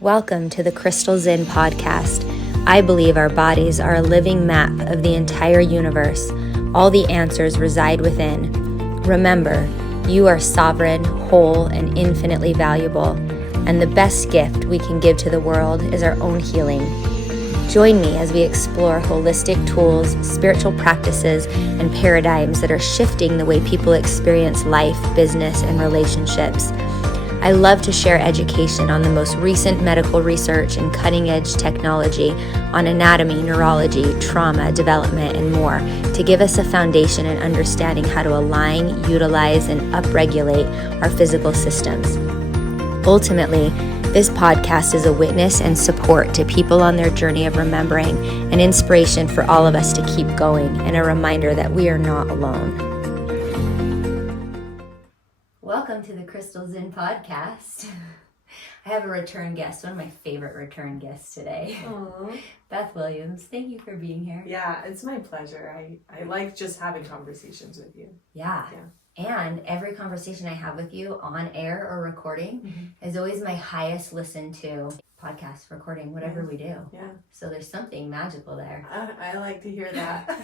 Welcome to the Crystal Zinn podcast. I believe our bodies are a living map of the entire universe. All the answers reside within. Remember, you are sovereign, whole, and infinitely valuable. And the best gift we can give to the world is our own healing. Join me as we explore holistic tools, spiritual practices, and paradigms that are shifting the way people experience life, business, and relationships. I love to share education on the most recent medical research and cutting-edge technology on anatomy, neurology, trauma, development, and more to give us a foundation in understanding how to align, utilize, and upregulate our physical systems. Ultimately, this podcast is a witness and support to people on their journey of remembering, an inspiration for all of us to keep going, and a reminder that we are not alone. Welcome to the Crystal Zinn podcast. I have a return guest, one of my favorite return guests today. Aww. Beth Williams, thank you for being here. Yeah, it's my pleasure. I like just having conversations with you. Yeah. And every conversation I have with you on air or recording is always my highest listened to podcast, recording, whatever we do. Yeah. So there's something magical there. I like to hear that.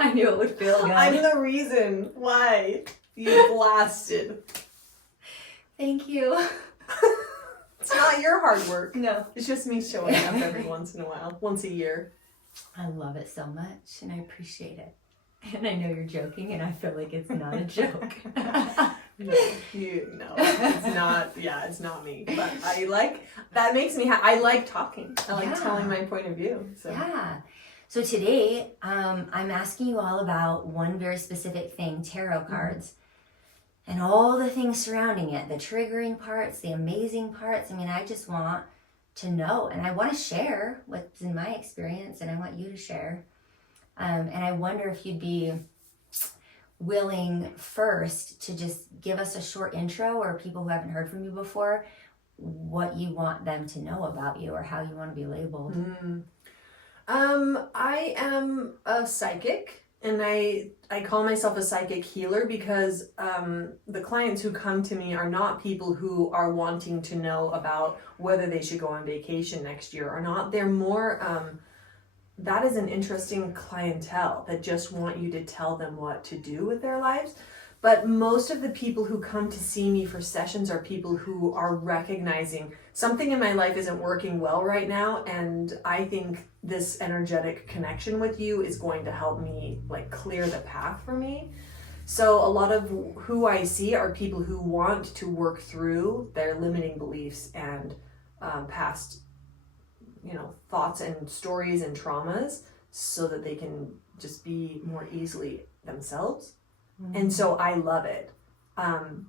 I knew it would feel good. I'm the reason why you blasted. Thank you. It's not your hard work. No. It's just me showing up every once in a while, once a year. I love it so much and I appreciate it. And I know you're joking and I feel like it's not a joke. No, it's not. Yeah, it's not me. But I like, that makes me, I like talking. I like telling my point of view. So. Yeah. So today, I'm asking you all about one very specific thing, tarot cards. And all the things surrounding it, the triggering parts, the amazing parts. I mean, I just want to know and I want to share what's in my experience and I want you to share. And I wonder if you'd be willing first to just give us a short intro or people who haven't heard from you before, what you want them to know about you or how you want to be labeled. I am a psychic. And I call myself a psychic healer because the clients who come to me are not people who are wanting to know about whether they should go on vacation next year or not. They're more, that is an interesting clientele that just want you to tell them what to do with their lives. But most of the people who come to see me for sessions are people who are recognizing something in my life isn't working well right now. And I think this energetic connection with you is going to help me like clear the path for me. So a lot of who I see are people who want to work through their limiting beliefs and past, thoughts and stories and traumas so that they can just be more easily themselves. And so I love it.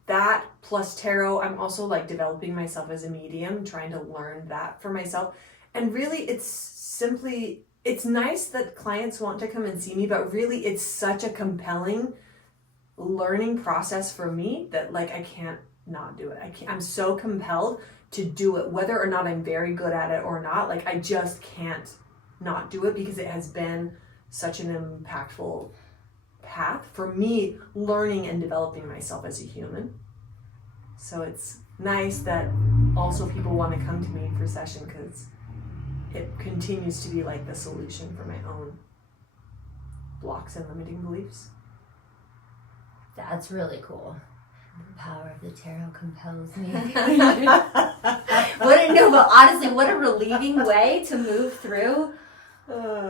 That plus tarot, I'm also like developing myself as a medium, trying to learn that for myself. And really it's nice that clients want to come and see me, but really it's such a compelling learning process for me that like I can't not do it. I'm so compelled to do it, whether or not I'm very good at it or not. Like I just can't not do it because it has been such an impactful path for me learning and developing myself as a human. So it's nice that also people want to come to me for session because it continues to be like the solution for my own blocks and limiting beliefs. That's really cool. The power of the tarot compels me. But honestly, what a relieving way to move through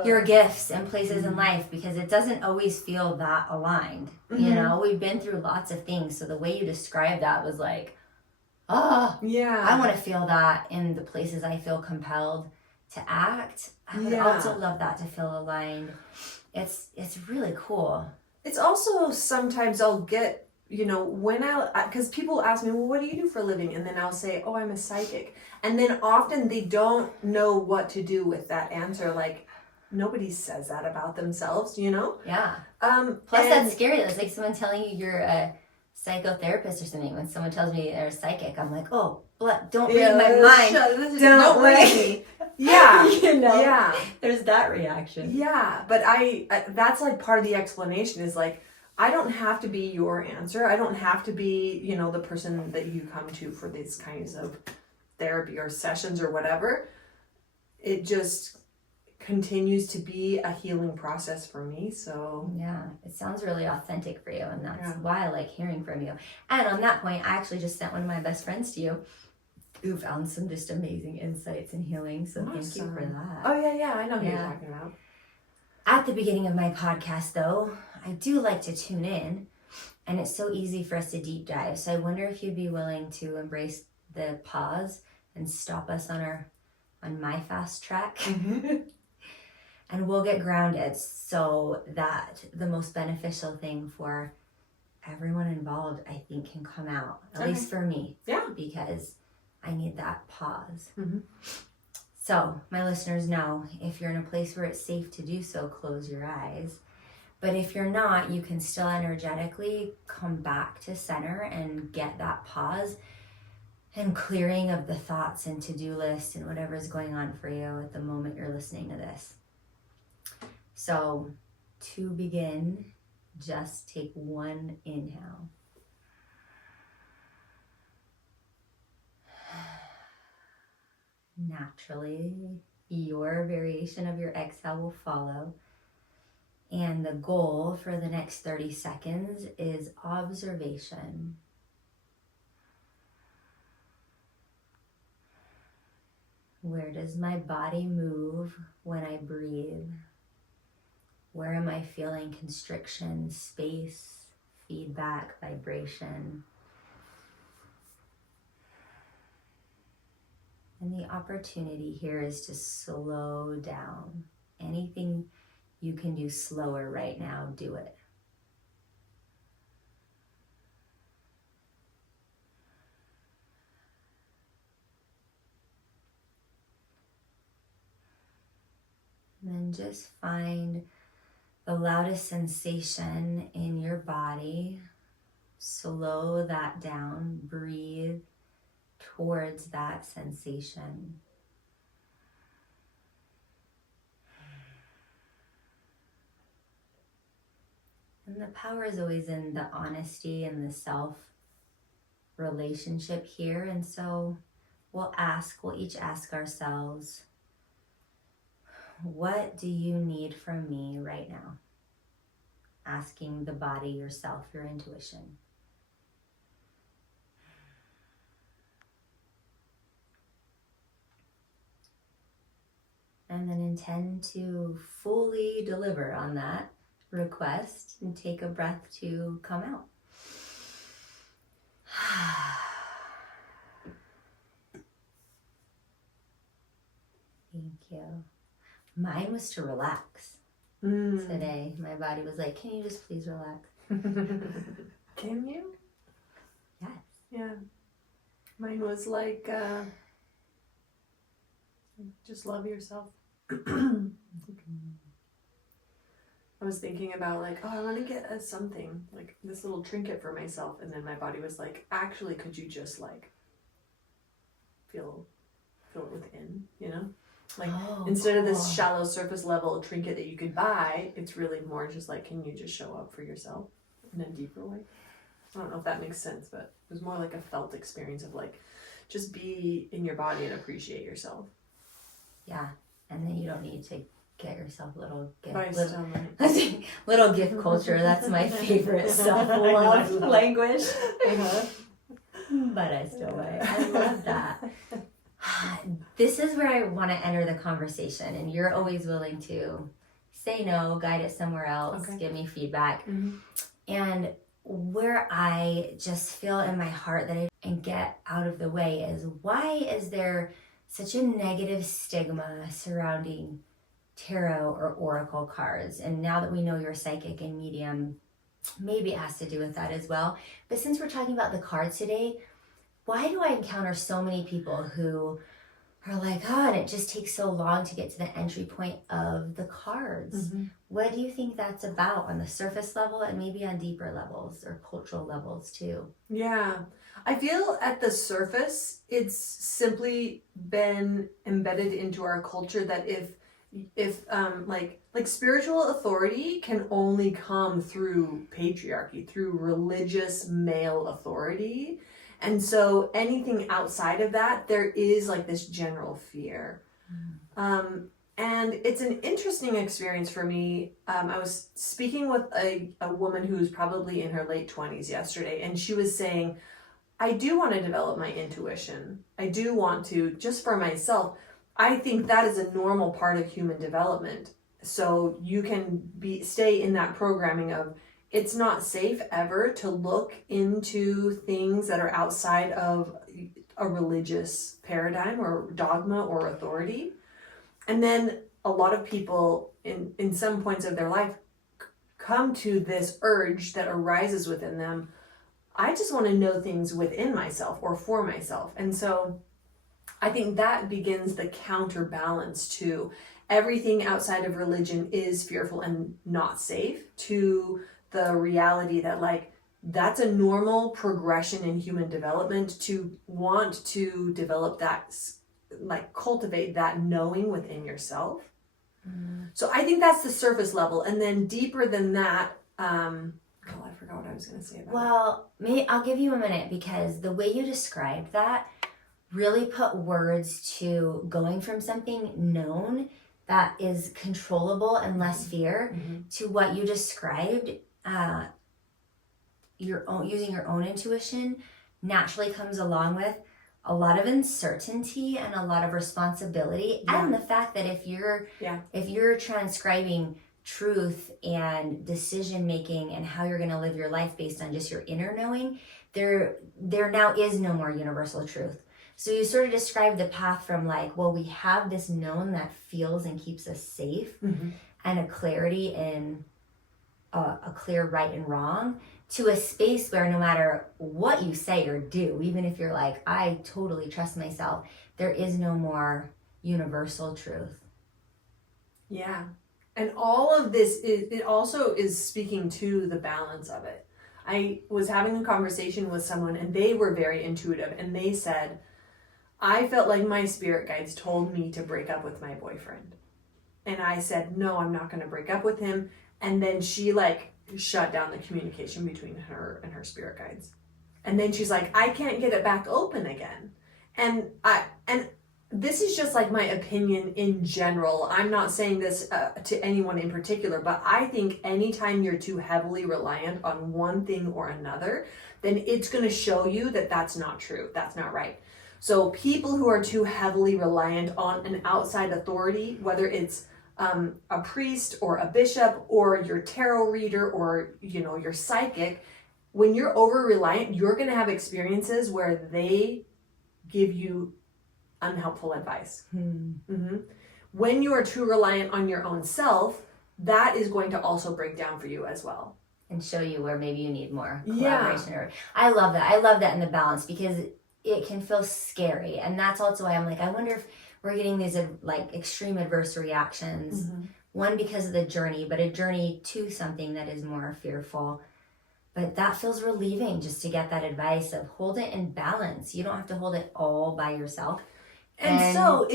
your gifts and places in life because it doesn't always feel that aligned. We've been through lots of things. So the way you described that was like, I want to feel that in the places I feel compelled to act. I would also love that to feel aligned. It's really cool. It's also sometimes I'll get, because people ask me, well, what do you do for a living? And then I'll say, oh, I'm a psychic. And then often they don't know what to do with that answer. Like nobody says that about themselves, Yeah. Plus that's scary. It's like someone telling you you're a psychotherapist or something. When someone tells me they're a psychic, I'm like, oh, don't read my mind. Don't read me. Yeah. Yeah. There's that reaction. Yeah. But I that's like part of the explanation is like, I don't have to be your answer. I don't have to be, the person that you come to for these kinds of therapy or sessions or whatever, it just continues to be a healing process for me. So yeah, it sounds really authentic for you, and that's Yeah. why I like hearing from you. And on that point, I actually just sent one of my best friends to you who found some just amazing insights and healing, so thank you for that. Oh yeah, I know who you're talking about. At the beginning of my podcast, though, I do like to tune in, and it's so easy for us to deep dive, so I wonder if you'd be willing to embrace the pause and stop us on my fast track. And we'll get grounded so that the most beneficial thing for everyone involved, I think, can come out, at least for me. Yeah. Because I need that pause. Mm-hmm. So my listeners know, if you're in a place where it's safe to do so, close your eyes. But if you're not, you can still energetically come back to center and get that pause and clearing of the thoughts and to-do lists and whatever's going on for you at the moment you're listening to this. So to begin, just take one inhale. Naturally, your variation of your exhale will follow. And the goal for the next 30 seconds is observation. Where does my body move when I breathe? Where am I feeling constriction, space, feedback, vibration? And the opportunity here is to slow down. Anything you can do slower right now, do it. And then just find the loudest sensation in your body. Slow that down. Breathe towards that sensation. And the power is always in the honesty and the self relationship here. And so we'll each ask ourselves, what do you need from me right now? Asking the body, yourself, your intuition. And then intend to fully deliver on that request and take a breath to come out. Thank you. Mine was to relax today. My body was like, can you just please relax? Can you? Yes. Yeah. Mine was like, just love yourself. I was thinking about like, oh, I want to get something, like this little trinket for myself. And then my body was like, actually, could you just like feel it within, you know? Like instead of this shallow surface level trinket that you could buy, it's really more just like, can you just show up for yourself in a deeper way? I don't know if that makes sense, but it was more like a felt experience of like, just be in your body and appreciate yourself. Yeah, and then you don't need to get yourself little gift culture. That's my favorite self-love language. But I still like. I love that. This is where I want to enter the conversation, and you're always willing to say no, guide it somewhere else, give me feedback. And where I just feel in my heart that and get out of the way is, why is there such a negative stigma surrounding tarot or oracle cards? And now that we know you're psychic and medium, maybe it has to do with that as well. But since we're talking about the cards today, why do I encounter so many people who are like, oh, and it just takes so long to get to the entry point of the cards? What do you think that's about on the surface level and maybe on deeper levels or cultural levels too? Yeah, I feel at the surface, it's simply been embedded into our culture that if like spiritual authority can only come through patriarchy, through religious male authority. And so anything outside of that, there is like this general fear. And it's an interesting experience for me. I was speaking with a woman who's probably in her late 20s yesterday, and she was saying, I do want to develop my intuition. I do want to, just for myself. I think that is a normal part of human development. So you can stay in that programming of, it's not safe ever to look into things that are outside of a religious paradigm or dogma or authority. And then a lot of people in some points of their life come to this urge that arises within them. I just want to know things within myself or for myself. And so I think that begins the counterbalance to everything outside of religion is fearful and not safe, to the reality that like that's a normal progression in human development to want to develop that, like cultivate that knowing within yourself. So I think that's the surface level. And then deeper than that, I forgot what I was going to say about Well, maybe I'll give you a minute, because the way you described that really put words to going from something known that is controllable and less fear to what you described. Using your own intuition naturally comes along with a lot of uncertainty and a lot of responsibility, and the fact that if you're transcribing truth and decision making and how you're going to live your life based on just your inner knowing, there now is no more universal truth. So you sort of described the path from like, well, we have this known that feels and keeps us safe, and a clarity in a clear right and wrong, to a space where no matter what you say or do, even if you're like, I totally trust myself, there is no more universal truth. Yeah. And all of this, it also is speaking to the balance of it. I was having a conversation with someone and they were very intuitive, and they said, I felt like my spirit guides told me to break up with my boyfriend. And I said, no, I'm not going to break up with him. And then she like shut down the communication between her and her spirit guides. And then she's like, I can't get it back open again. And this is just like my opinion in general. I'm not saying this to anyone in particular, but I think anytime you're too heavily reliant on one thing or another, then it's going to show you that that's not true. That's not right. So people who are too heavily reliant on an outside authority, whether it's a priest or a bishop or your tarot reader or, your psychic, when you're over reliant, you're going to have experiences where they give you unhelpful advice. When you are too reliant on your own self, that is going to also break down for you as well. And show you where maybe you need more collaboration. Yeah. I love that. I love that in the balance, because it can feel scary. And that's also why I'm like, I wonder if we're getting these like extreme adverse reactions. One, because of the journey, but a journey to something that is more fearful. But that feels relieving, just to get that advice of hold it in balance. You don't have to hold it all by yourself. And so,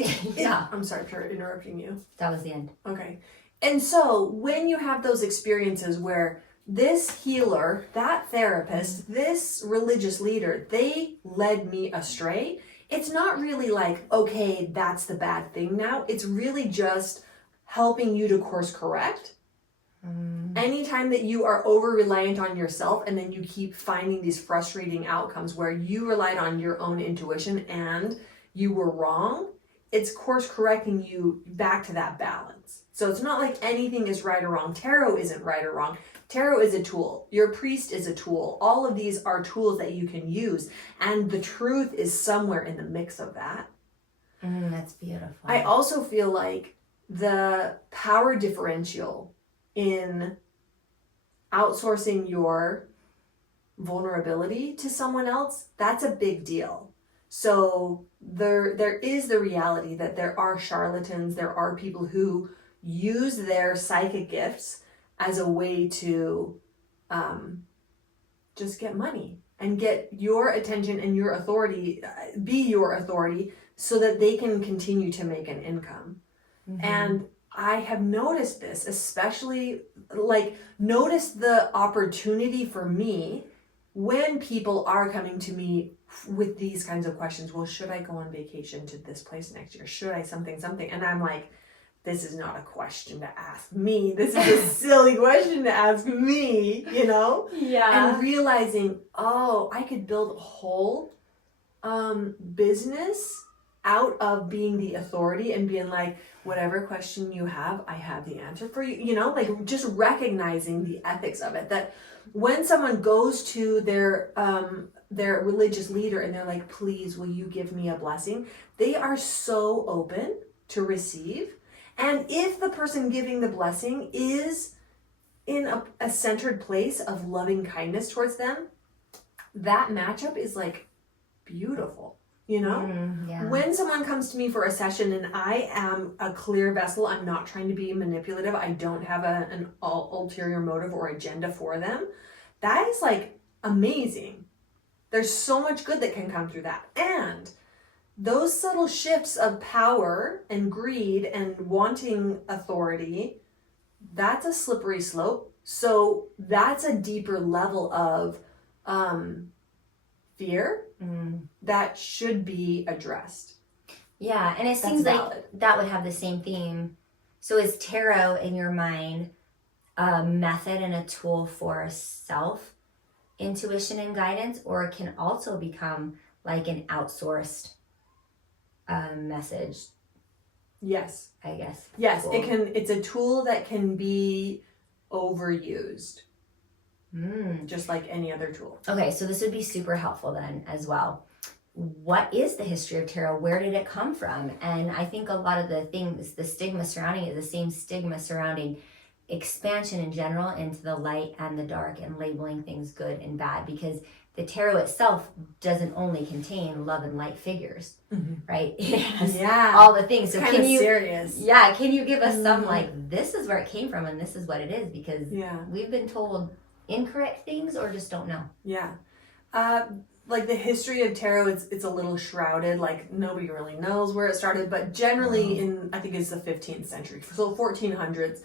I'm sorry for interrupting you. That was the end. Okay. And so when you have those experiences where this healer, that therapist, this religious leader, they led me astray, it's not really like, okay, that's the bad thing now. It's really just helping you to course correct. Anytime that you are over reliant on yourself and then you keep finding these frustrating outcomes where you relied on your own intuition and you were wrong, it's course correcting you back to that balance. So it's not like anything is right or wrong. Tarot isn't right or wrong. Tarot is a tool. Your priest is a tool. All of these are tools that you can use. And the truth is somewhere in the mix of that. That's beautiful. I also feel like the power differential in outsourcing your vulnerability to someone else, that's a big deal. So there is the reality that there are charlatans, there are people who use their psychic gifts as a way to just get money and get your attention and your authority, be your authority, so that they can continue to make an income. And I have noticed this, especially noticed the opportunity for me when people are coming to me with these kinds of questions. Well, should I go on vacation to this place next year? Should I something? And I'm like, this is not a question to ask me. This is a silly question to ask me, you know? Yeah. And realizing, oh, I could build a whole business out of being the authority and being like, whatever question you have, I have the answer for you. You know, like just recognizing the ethics of it. That when someone goes to their religious leader and they're like, please, will you give me a blessing? They are so open to receive. And if the person giving the blessing is in a centered place of loving kindness towards them, that matchup is like beautiful. You know, when someone comes to me for a session and I am a clear vessel, I'm not trying to be manipulative. I don't have an ulterior motive or agenda for them. That is like amazing. There's so much good that can come through that. And those subtle shifts of power and greed and wanting authority, that's a slippery slope. So that's a deeper level of fear that should be addressed. Yeah, and it seems like that would have the same theme. So is tarot in your mind a method and a tool for self intuition and guidance, or it can also become like an outsourced message? Yes. I guess. Yes, tool. It's a tool that can be overused. Just like any other tool. Okay, so this would be super helpful then as well. What is the history of tarot? Where did it come from? And I think a lot of the things, the stigma surrounding it, the same stigma surrounding expansion in general into the light and the dark and labeling things good and bad, because the tarot itself doesn't only contain love and light figures, right? It has all the things. So can you serious. Yeah, can you give us some like, this is where it came from and this is what it is, because we've been told incorrect things or just don't know. Yeah. Like the history of tarot, it's a little shrouded, like nobody really knows where it started, but generally in, I think it's the 15th century, so 1400s,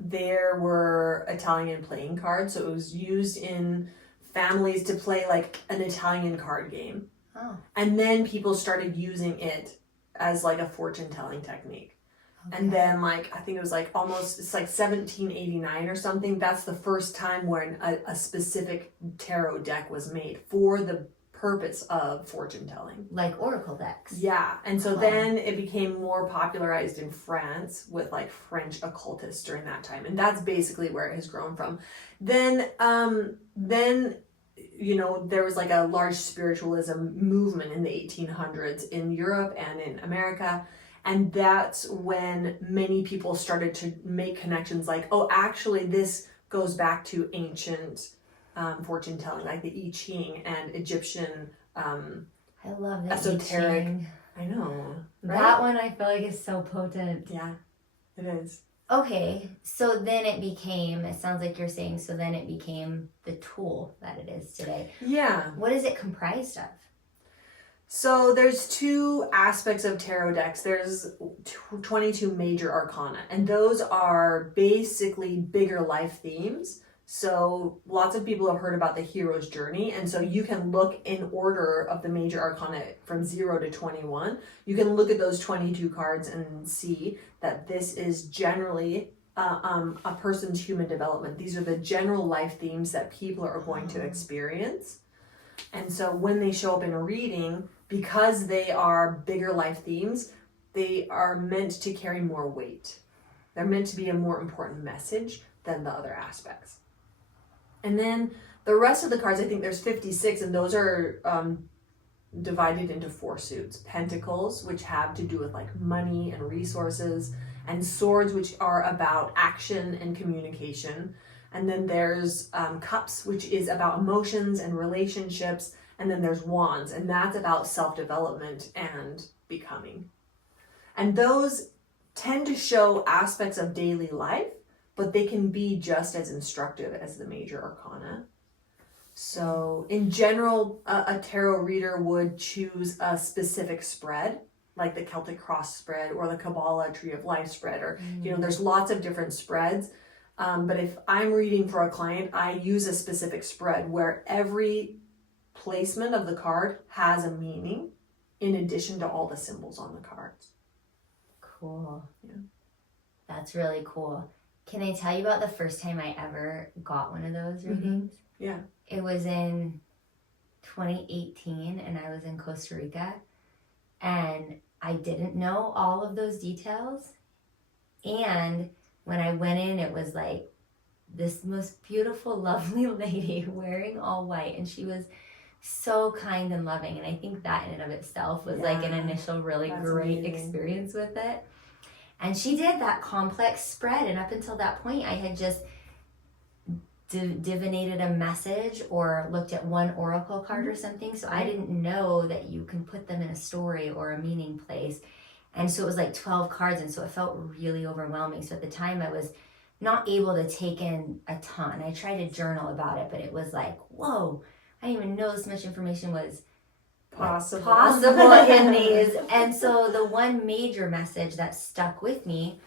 there were Italian playing cards, so it was used in families to play like an Italian card game. And then people started using it as like a fortune telling technique. And then like, I think it was like almost, it's like 1789 or something. That's the first time when a specific tarot deck was made for the purpose of fortune telling. Like oracle decks. Yeah. And so then it became more popularized in France with like French occultists during that time. And that's basically where it has grown from. Then, you know, there was like a large spiritualism movement in the 1800s in Europe and in America. And that's when many people started to make connections like, oh, actually, this goes back to ancient fortune telling, like the I Ching and Egyptian I love that esoteric. I Ching. I know. Right? That one I feel like is so potent. Yeah, it is. Okay, so then it became, it sounds like you're saying, so then it became the tool that it is today. Yeah. What is it comprised of? So there's two aspects of tarot decks. There's 22 major arcana, and those are basically bigger life themes. So lots of people have heard about the hero's journey, and so you can look in order of the major arcana from 0 to 21. You can look at those 22 cards and see that this is generally a person's human development. These are the general life themes that people are going to experience. And so when they show up in a reading, because they are bigger life themes, they are meant to carry more weight. They're meant to be a more important message than the other aspects. And then the rest of the cards, I think there's 56, and those are divided into 4 suits. Pentacles, which have to do with like money and resources, and swords, which are about action and communication. And then there's cups, which is about emotions and relationships. And then there's wands, and that's about self-development and becoming. And those tend to show aspects of daily life, but they can be just as instructive as the major arcana. So in general, a tarot reader would choose a specific spread, like the Celtic Cross spread or the Kabbalah Tree of Life spread, or, you know, there's lots of different spreads. But if I'm reading for a client, I use a specific spread where every placement of the card has a meaning in addition to all the symbols on the cards. Cool. Yeah. That's really cool. Can I tell you about the first time I ever got one of those readings? Yeah. It was in 2018 and I was in Costa Rica and I didn't know all of those details. And when I went in, it was like this most beautiful, lovely lady wearing all white, and she was so kind and loving. And I think that in and of itself was like an initial really great experience with it. And she did that complex spread, and up until that point I had just divinated a message or looked at one oracle card or something, so I didn't know that you can put them in a story or a meaning place. And so it was like 12 cards, and so it felt really overwhelming. So at the time I was not able to take in a ton. I tried to journal about it, but it was like, whoa, I didn't even know this much information was possible in these. And so the one major message that stuck with me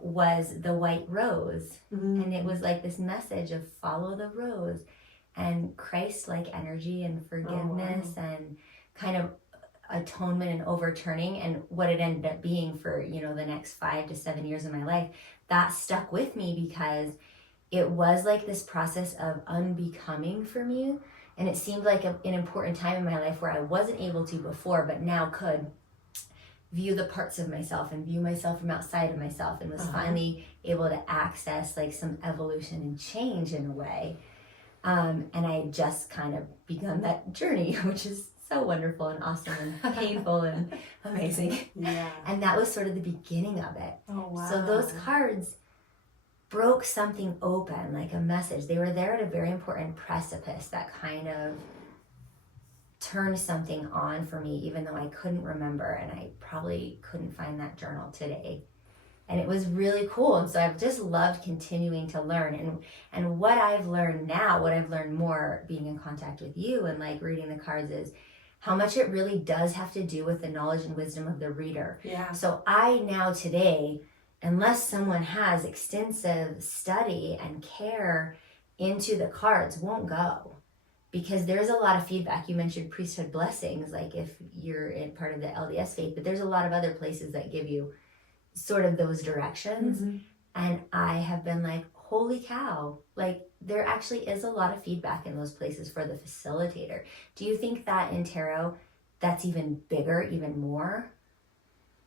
was the white rose. And it was like this message of follow the rose and Christ-like energy and forgiveness and kind of atonement and overturning. And what it ended up being for, you know, the next 5 to 7 years of my life, that stuck with me because it was like this process of unbecoming for me. And it seemed like an important time in my life where I wasn't able to before, but now could view the parts of myself and view myself from outside of myself, and was finally able to access like some evolution and change in a way. And I just kind of begun that journey, which is so wonderful and awesome and painful and amazing. Yeah. And that was sort of the beginning of it. Oh, wow. So those cards broke something open, like a message. They were there at a very important precipice that kind of turned something on for me, even though I couldn't remember, and I probably couldn't find that journal today. And it was really cool. And so I've just loved continuing to learn. And what I've learned now, what I've learned more being in contact with you and like reading the cards, is how much it really does have to do with the knowledge and wisdom of the reader. Yeah. So I now today, unless someone has extensive study and care into the cards, won't go. Because there's a lot of feedback. You mentioned priesthood blessings, like if you're in part of the LDS faith, but there's a lot of other places that give you sort of those directions. And I have been like, holy cow, like there actually is a lot of feedback in those places for the facilitator. Do you think that in tarot, that's even bigger, even more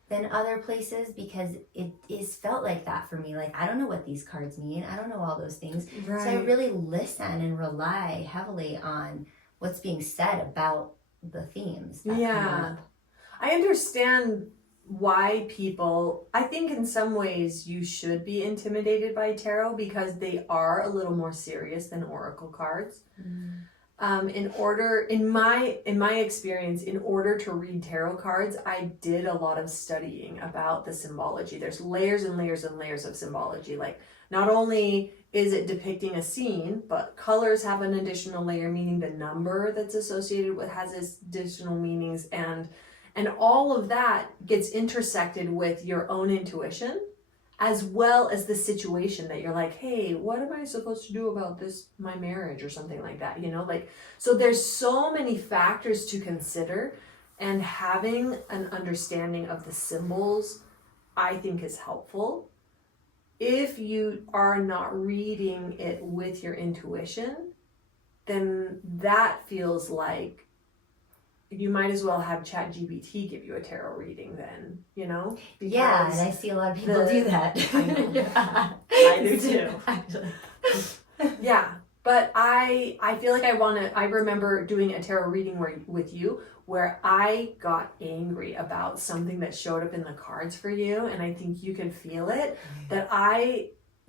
than other places? Because it is felt like that for me. Like, I don't know what these cards mean. I don't know all those things. Right. So I really listen and rely heavily on what's being said about the themes that come up. I understand why people, I think in some ways you should be intimidated by tarot because they are a little more serious than oracle cards. In my experience, in order to read tarot cards, I did a lot of studying about the symbology. There's layers and layers and layers of symbology. Like, not only is it depicting a scene, but colors have an additional layer, meaning the number that's associated with has its additional meanings, and all of that gets intersected with your own intuition, as well as the situation that you're like, hey, what am I supposed to do about this, my marriage or something like that, you know? Like, so there's so many factors to consider, and having an understanding of the symbols, I think, is helpful. If you are not reading it with your intuition, then that feels like you might as well have ChatGPT give you a tarot reading then, you know? Because yeah, and I see a lot of people do that. I know. Yeah. I do too. Actually. Yeah, but I feel like I remember doing a tarot reading with you where I got angry about something that showed up in the cards for you, and I think you can feel it,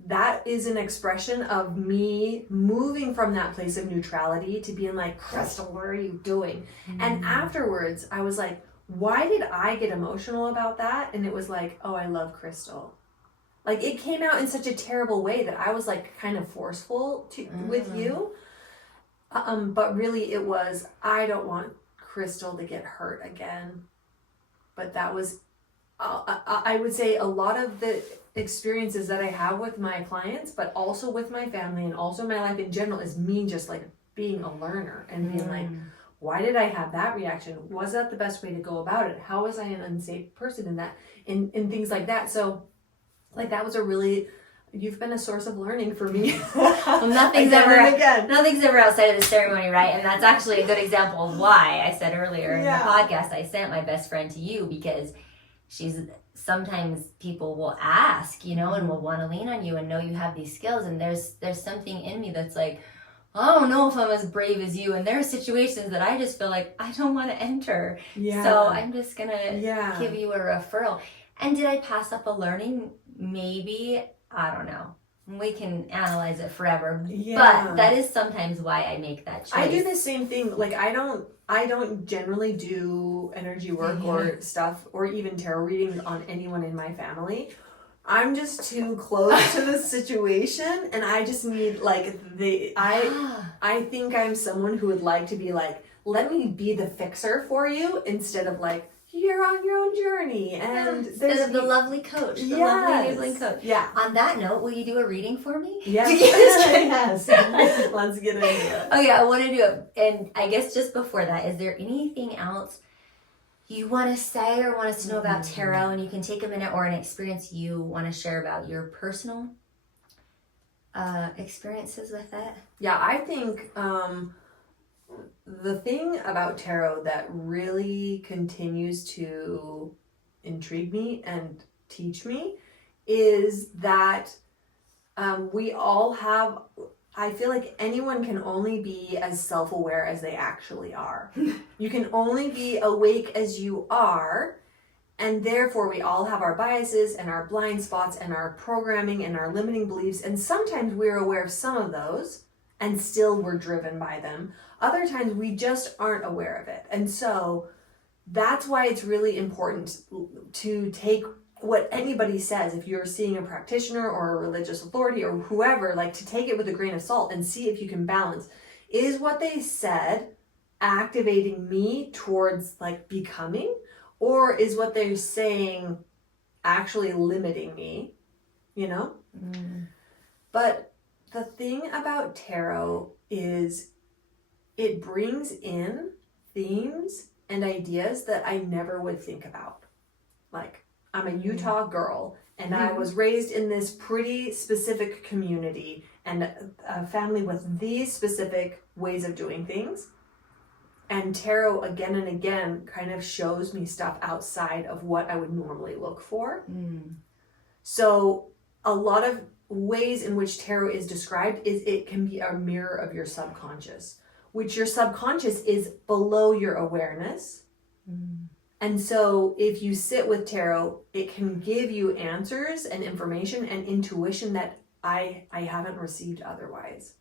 that is an expression of me moving from that place of neutrality to being like, Crystal, what are you doing? And afterwards, I was like, why did I get emotional about that? And it was like, oh, I love Crystal. Like, it came out in such a terrible way that I was like kind of forceful with you. But really it was, I don't want Crystal to get hurt again. But that was, I would say, a lot of the experiences that I have with my clients, but also with my family and also my life in general, is me just like being a learner and being like, why did I have that reaction? Was that the best way to go about it? How was I an unsafe person in that? In things like that. So like that was you've been a source of learning for me. Well, nothing's ever outside of the ceremony, right? And that's actually a good example of why I said earlier in the podcast, I sent my best friend to you, because sometimes people will ask, and will want to lean on you and know you have these skills. And there's something in me that's like, I don't know if I'm as brave as you. And there are situations that I just feel like I don't want to enter. Yeah. So I'm just going to give you a referral. And did I pass up a learning? Maybe. I don't know. We can analyze it forever. Yeah. But that is sometimes why I make that choice. I do the same thing. Like I don't generally do energy work or stuff or even tarot readings on anyone in my family. I'm just too close to the situation, and I just need I think I'm someone who would like to be like, let me be the fixer for you instead of like, you're on your own journey. And instead of the lovely coach, the lovely enabling coach. Yeah. On that note, will you do a reading for me? Yes. Yes. Let's get into it. Okay, I want to do it. And I guess just before that, is there anything else you want to say or want us to know about tarot? And you can take a minute or an experience you want to share about your personal experiences with it. Yeah, I think the thing about tarot that really continues to intrigue me and teach me is that we all have, I feel like anyone can only be as self-aware as they actually are. You can only be awake as you are, and therefore we all have our biases and our blind spots and our programming and our limiting beliefs, and sometimes we're aware of some of those and still we're driven by them. Other times we just aren't aware of it. And so that's why it's really important to take what anybody says, if you're seeing a practitioner or a religious authority or whoever, like to take it with a grain of salt and see if you can balance. Is what they said activating me towards like becoming, or is what they're saying actually limiting me, But the thing about tarot is it brings in themes and ideas that I never would think about. Like, I'm a Utah girl, and I was raised in this pretty specific community and a family with these specific ways of doing things. And tarot, again and again, kind of shows me stuff outside of what I would normally look for. So a lot of ways in which tarot is described is it can be a mirror of your subconscious, which your subconscious is below your awareness. And so if you sit with tarot, it can give you answers and information and intuition that I haven't received otherwise.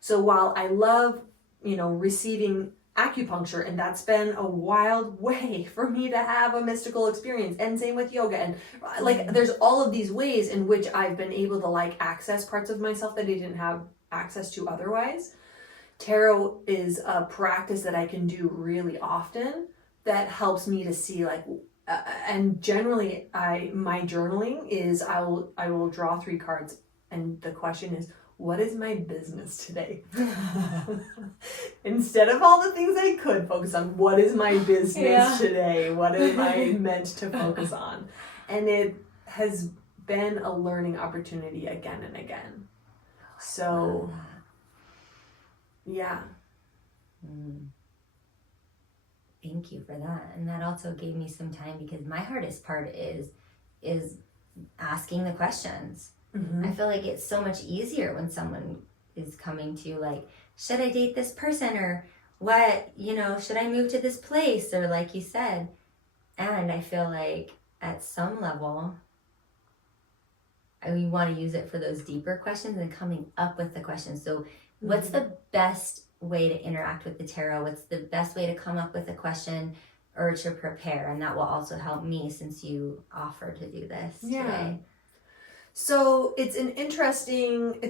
So while I love, receiving acupuncture, and that's been a wild way for me to have a mystical experience, and same with yoga, and there's all of these ways in which I've been able to access parts of myself that I didn't have access to otherwise. Tarot is a practice that I can do really often that helps me to see and generally my journaling is I will draw 3 cards, and the question is, what is my business today? Instead of all the things I could focus on, what is my business today? What am I meant to focus on? And it has been a learning opportunity again and again. So, yeah. Thank you for that. And that also gave me some time, because my hardest part is asking the questions. I feel like it's so much easier when someone is coming to you should I date this person, or what, should I move to this place, or like you said. And I feel like at some level, we want to use it for those deeper questions and coming up with the questions. So what's the best way to interact with the tarot? What's the best way to come up with a question or to prepare? And that will also help me, since you offered to do this today. So it's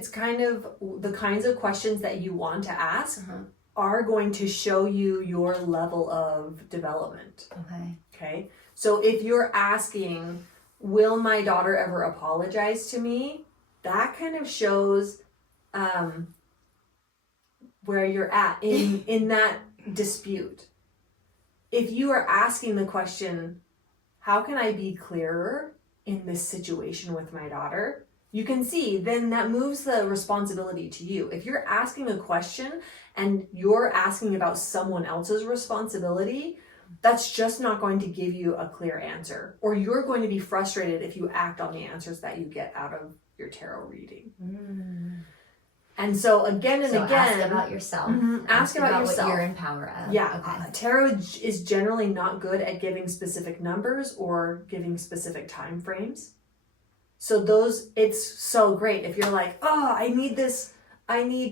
kind of the kinds of questions that you want to ask are going to show you your level of development. Okay. So if you're asking, will my daughter ever apologize to me? That kind of shows where you're at in that dispute. If you are asking the question, how can I be clearer in this situation with my daughter? You can see then that moves the responsibility to you. If you're asking a question and you're asking about someone else's responsibility, that's just not going to give you a clear answer. Or you're going to be frustrated if you act on the answers that you get out of your tarot reading. And so again and again, ask about yourself. Ask about yourself. What you're in power of. Yeah. Okay. Tarot is generally not good at giving specific numbers or giving specific time frames. So it's so great if you're like, oh, I need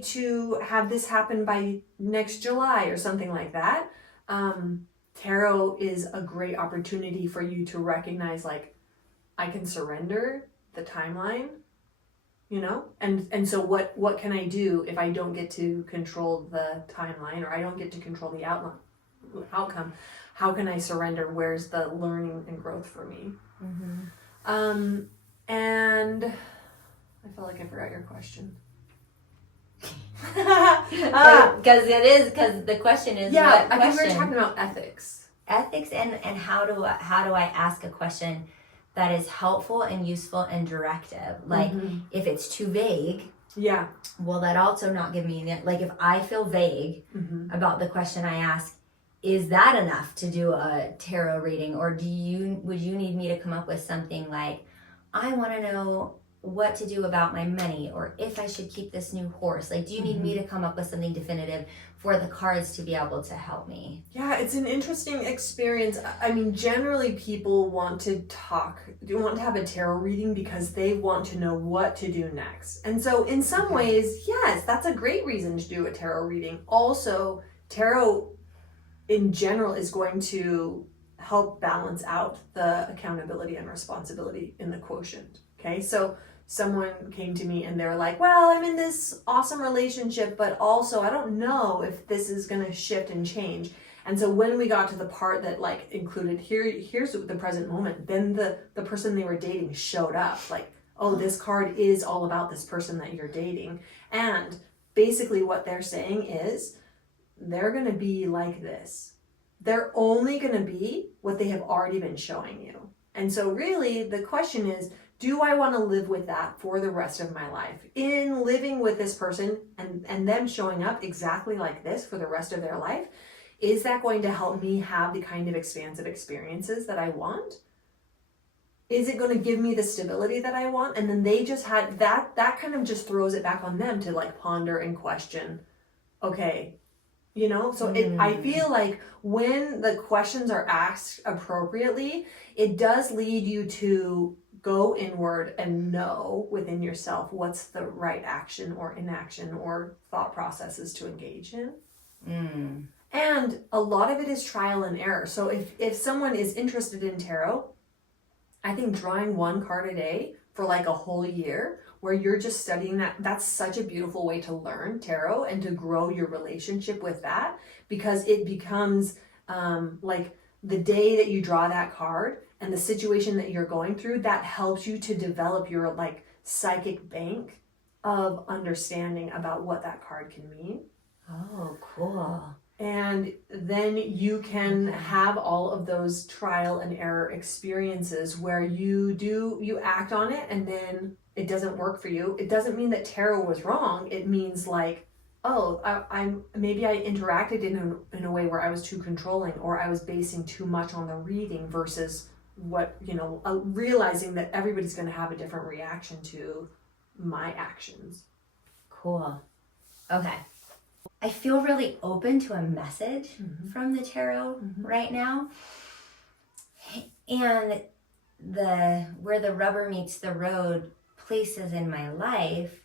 to have this happen by next July or something like that. Tarot is a great opportunity for you to recognize, like, I can surrender the timeline, you know? And so what can I do if I don't get to control the timeline, or I don't get to control the outcome? How can I surrender? Where's the learning and growth for me? And I feel like I forgot your question. Because the question is, yeah, what I think we were question? talking about ethics. Ethics and how do I ask a question that is helpful and useful and directive? Like, if it's too vague, yeah, will that also not give me like, if I feel vague about the question I ask, is that enough to do a tarot reading, or would you need me to come up with something like, I want to know what to do about my money, or if I should keep this new horse? Like, do you need me to come up with something definitive for the cards to be able to help me? Yeah, it's an interesting experience. I mean, generally people want to have a tarot reading because they want to know what to do next. And so in some ways, yes, that's a great reason to do a tarot reading. Also, tarot in general is going to help balance out the accountability and responsibility in the quotient. Okay, so someone came to me and they're like, well, I'm in this awesome relationship, but also I don't know if this is going to shift and change. And so when we got to the part that like included here's the present moment, then the person they were dating showed up, like, oh, this card is all about this person that you're dating. And basically what they're saying is they're going to be like this. They're only going to be what they have already been showing you. And so really the question is, do I want to live with that for the rest of my life? In living with this person and them showing up exactly like this for the rest of their life, is that going to help me have the kind of expansive experiences that I want? Is it going to give me the stability that I want? And then they just had that kind of just throws it back on them to like ponder and question, okay, you know? So I feel like when the questions are asked appropriately, it does lead you to go inward and know within yourself what's the right action or inaction or thought processes to engage in. And a lot of it is trial and error. So if someone is interested in tarot, I think drawing one card a day for like a whole year where you're just studying that's such a beautiful way to learn tarot and to grow your relationship with that, because it becomes like the day that you draw that card and the situation that you're going through, that helps you to develop your like psychic bank of understanding about what that card can mean. Oh, cool. And then you can have all of those trial and error experiences where you act on it and then it doesn't work for you. It doesn't mean that tarot was wrong. It means like, oh, maybe I interacted in a way where I was too controlling, or I was basing too much on the reading versus what, you know, realizing that everybody's going to have a different reaction to my actions. Cool. Okay. I feel really open to a message from the tarot right now. And where the rubber meets the road, places in my life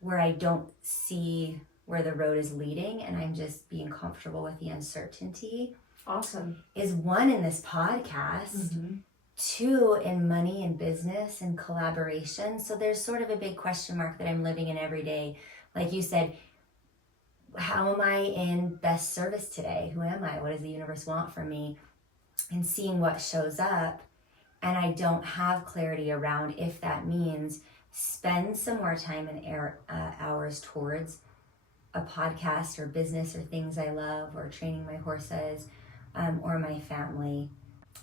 where I don't see where the road is leading and I'm just being comfortable with the uncertainty. Awesome. Is one, in this podcast, two, in money and business and collaboration. So there's sort of a big question mark that I'm living in every day. Like you said, how am I in best service today? Who am I? What does the universe want from me? And seeing what shows up. And I don't have clarity around if that means spend some more time and hours towards a podcast or business or things I love or training my horses or my family.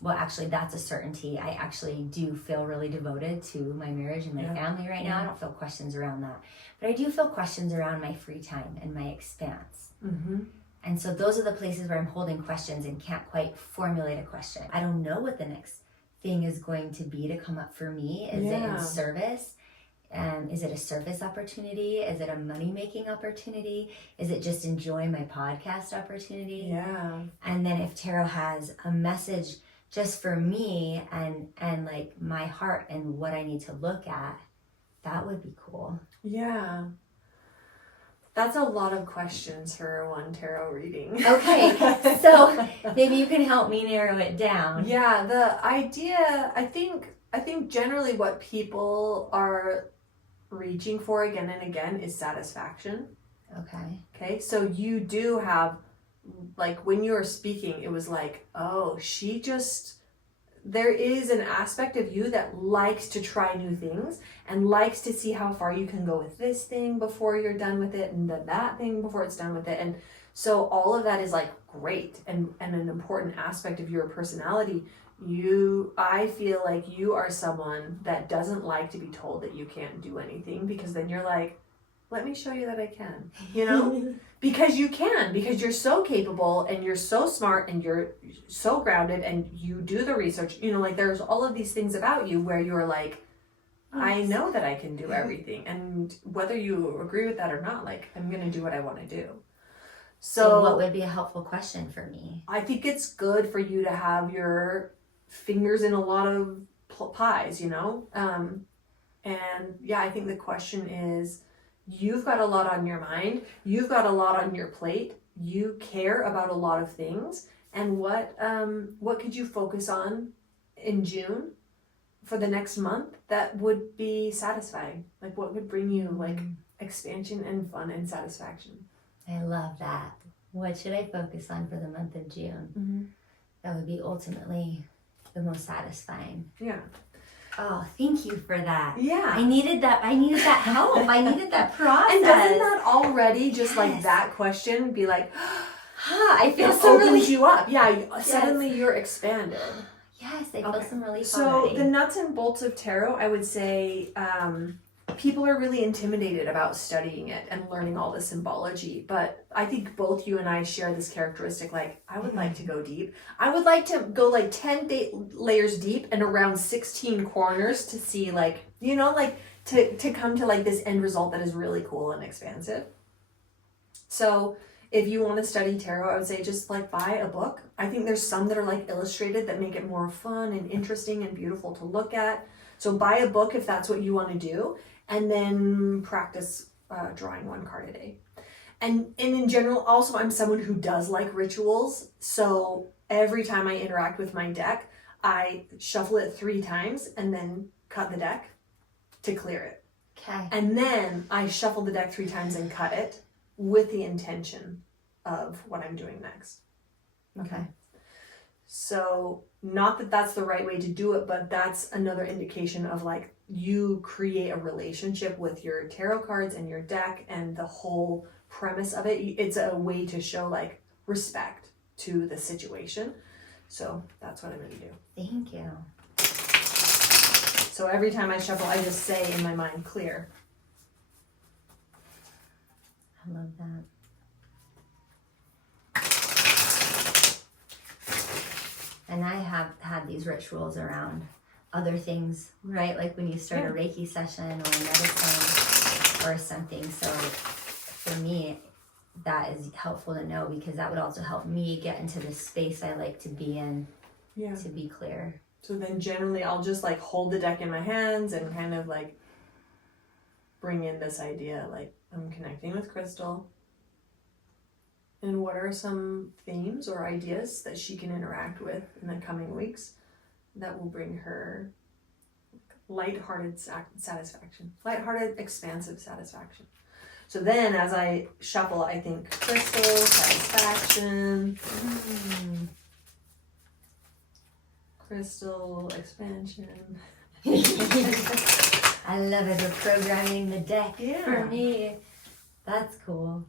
Well, actually, that's a certainty. I actually do feel really devoted to my marriage and my family right now. I don't feel questions around that. But I do feel questions around my free time and my expanse. Mm-hmm. And so those are the places where I'm holding questions and can't quite formulate a question. I don't know what the next thing is going to be to come up for me. Is it in service? Is it a service opportunity? Is it a money-making opportunity? Is it just enjoying my podcast opportunity? Yeah. And then if tarot has a message just for me and like my heart and what I need to look at, that would be cool. Yeah. That's a lot of questions for one tarot reading. Okay, so maybe you can help me narrow it down. Yeah, the idea, I think generally what people are reaching for again and again is satisfaction. Okay, so you do have, like, when you were speaking, it was like, oh, there is an aspect of you that likes to try new things and likes to see how far you can go with this thing before you're done with it, and then that thing before it's done with it. And so all of that is like great and an important aspect of your personality. I feel like you are someone that doesn't like to be told that you can't do anything, because then you're like, let me show you that I can, you know? Because you can, because you're so capable and you're so smart and you're so grounded and you do the research, you know, like there's all of these things about you where you're like, I know that I can do everything. And whether you agree with that or not, like, I'm going to do what I want to do. So what would be a helpful question for me? I think it's good for you to have your fingers in a lot of pies, you know? And yeah, I think the question is, you've got a lot on your mind. You've got a lot on your plate. You care about a lot of things. And what could you focus on in June for the next month that would be satisfying? Like, what would bring you like expansion and fun and satisfaction? I love that. What should I focus on for the month of June? Mm-hmm. That would be ultimately the most satisfying. Yeah. Oh, thank you for that. Yeah. I needed that help. I needed that process. And doesn't that already just like that question be like, I feel it so opens really... you up. Yeah, suddenly you're expanded. Yes, I feel some relief So already. the nuts and bolts of tarot, I would say people are really intimidated about studying it and learning all the symbology. But I think both you and I share this characteristic. Like, I would like to go deep. I would like to go like 10 layers deep and around 16 corners to see, like, you know, like to come to like this end result that is really cool and expansive. So if you want to study tarot, I would say just like buy a book. I think there's some that are like illustrated that make it more fun and interesting and beautiful to look at. So buy a book if that's what you want to do, and then practice drawing one card a day. And in general, also, I'm someone who does like rituals. So every time I interact with my deck, I shuffle it 3 times and then cut the deck to clear it. Okay. And then I shuffle the deck 3 times and cut it with the intention of what I'm doing next. Okay. So not that that's the right way to do it, but that's another indication of like you create a relationship with your tarot cards and your deck and the whole premise of it. It's a way to show like respect to the situation. So that's what I'm going to do. Thank you. So every time I shuffle, I just say in my mind, clear. I love that. And I have had these rituals around other things, right? Like when you start a Reiki session or a medicine or something. So for me, that is helpful to know, because that would also help me get into the space I like to be in, to be clear. So then generally I'll just like hold the deck in my hands and kind of like bring in this idea, like I'm connecting with Crystal. And what are some themes or ideas that she can interact with in the coming weeks that will bring her lighthearted satisfaction, lighthearted, expansive satisfaction. So then as I shuffle, I think Crystal, satisfaction, Crystal, expansion. I love it. We're programming the deck for me. That's cool.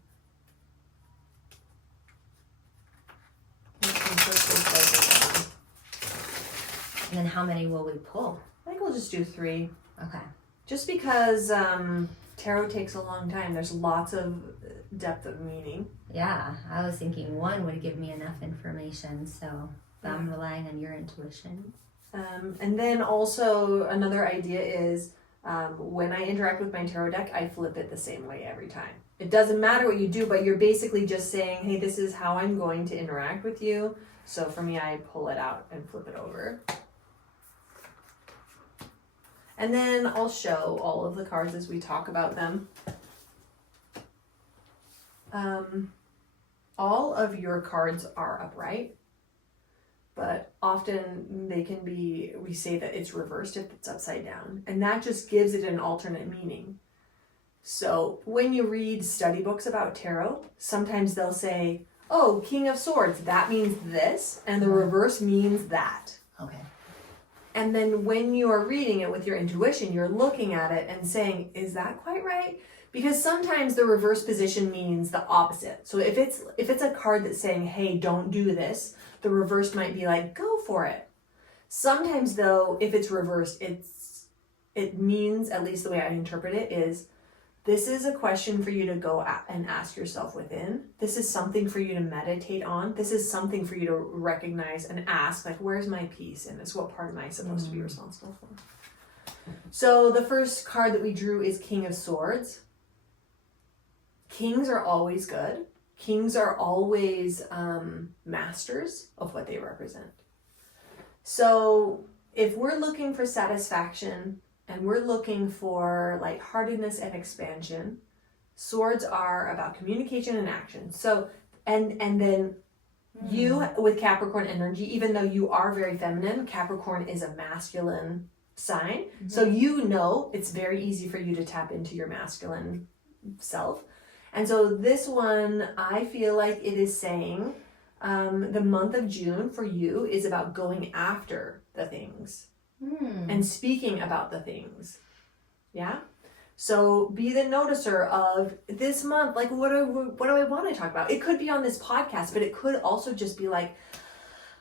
And then how many will we pull? I think we'll just do 3. Okay. Just because tarot takes a long time. There's lots of depth of meaning. Yeah, I was thinking 1 would give me enough information, so I'm relying on your intuition. And then also another idea is when I interact with my tarot deck, I flip it the same way every time. It doesn't matter what you do, but you're basically just saying, hey, this is how I'm going to interact with you. So for me, I pull it out and flip it over. And then I'll show all of the cards as we talk about them. All of your cards are upright, but often they can be, we say that it's reversed if it's upside down, and that just gives it an alternate meaning. So when you read study books about tarot, sometimes they'll say, oh, King of Swords, that means this, and the reverse means that. Okay. And then when you are reading it with your intuition, you're looking at it and saying, is that quite right? Because sometimes the reverse position means the opposite. So if it's a card that's saying, hey, don't do this, the reverse might be like, go for it. Sometimes though, if it's reversed, it means, at least the way I interpret it, is this is a question for you to go and ask yourself within. This is something for you to meditate on. This is something for you to recognize and ask, like, where's my peace in this? What part am I supposed to be responsible for? So the first card that we drew is King of Swords. Kings are always good. Kings are always masters of what they represent. So if we're looking for satisfaction and we're looking for lightheartedness and expansion, swords are about communication and action. So, and then you with Capricorn energy, even though you are very feminine, Capricorn is a masculine sign. Mm-hmm. So you know it's very easy for you to tap into your masculine self. And so this one, I feel like it is saying the month of June for you is about going after the things and speaking about the things. Yeah? So be the noticer of this month, like what do I want to talk about? It could be on this podcast, but it could also just be like,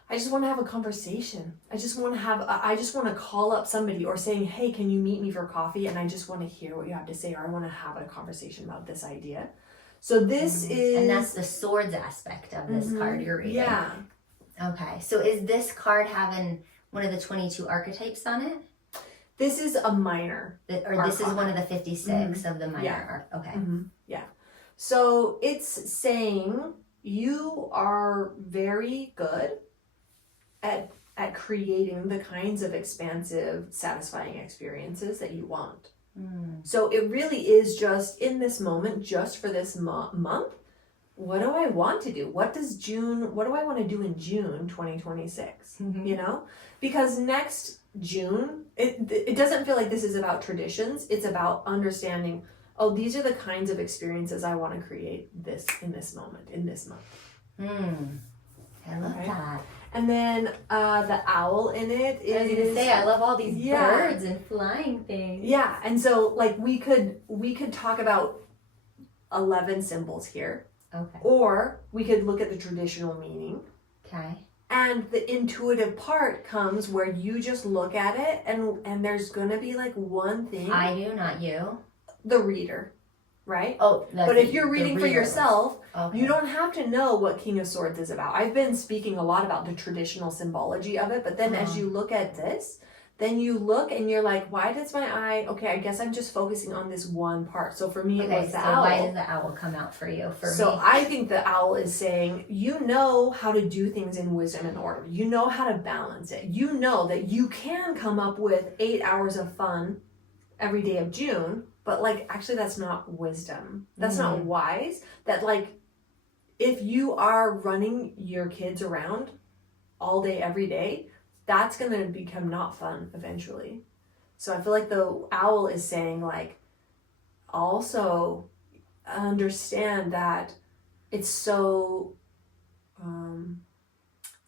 I just want to have a conversation. I just want to call up somebody or saying, hey, can you meet me for coffee? And I just want to hear what you have to say, or I want to have a conversation about this idea. So this is... And that's the swords aspect of this card you're reading. Yeah. Okay. So is this card having one of the 22 archetypes on it? This is a minor. Or this is one of the 56 of the minor. Okay. Yeah. So it's saying you are very good at creating the kinds of expansive, satisfying experiences that you want. So it really is just in this moment, just for this month, what do I want to do? What do I want to do in June 2026? You know? Because next June, it doesn't feel like this is about traditions. It's about understanding, oh, these are the kinds of experiences I want to create in this moment, in this month. I love that. And then the owl in it is... I was going to say, I love all these birds and flying things. Yeah, and so like we could talk about 11 symbols here. Okay. Or we could look at the traditional meaning. Okay. And the intuitive part comes where you just look at it and there's going to be like one thing. I do, not you. The reader. Right? Oh, but if you're reading for yourself, you don't have to know what King of Swords is about. I've been speaking a lot about the traditional symbology of it, but then as you look at this, then you look and you're like, why does my eye, okay, I guess I'm just focusing on this one part. So for me, it was the owl. Why does the owl come out for you? So I think the owl is saying, you know how to do things in wisdom and order. You know how to balance it. You know that you can come up with 8 hours of fun every day of June, but like, actually that's not wisdom. That's not wise. That like, if you are running your kids around all day, every day, that's going to become not fun eventually. So I feel like the owl is saying like, also understand that it's so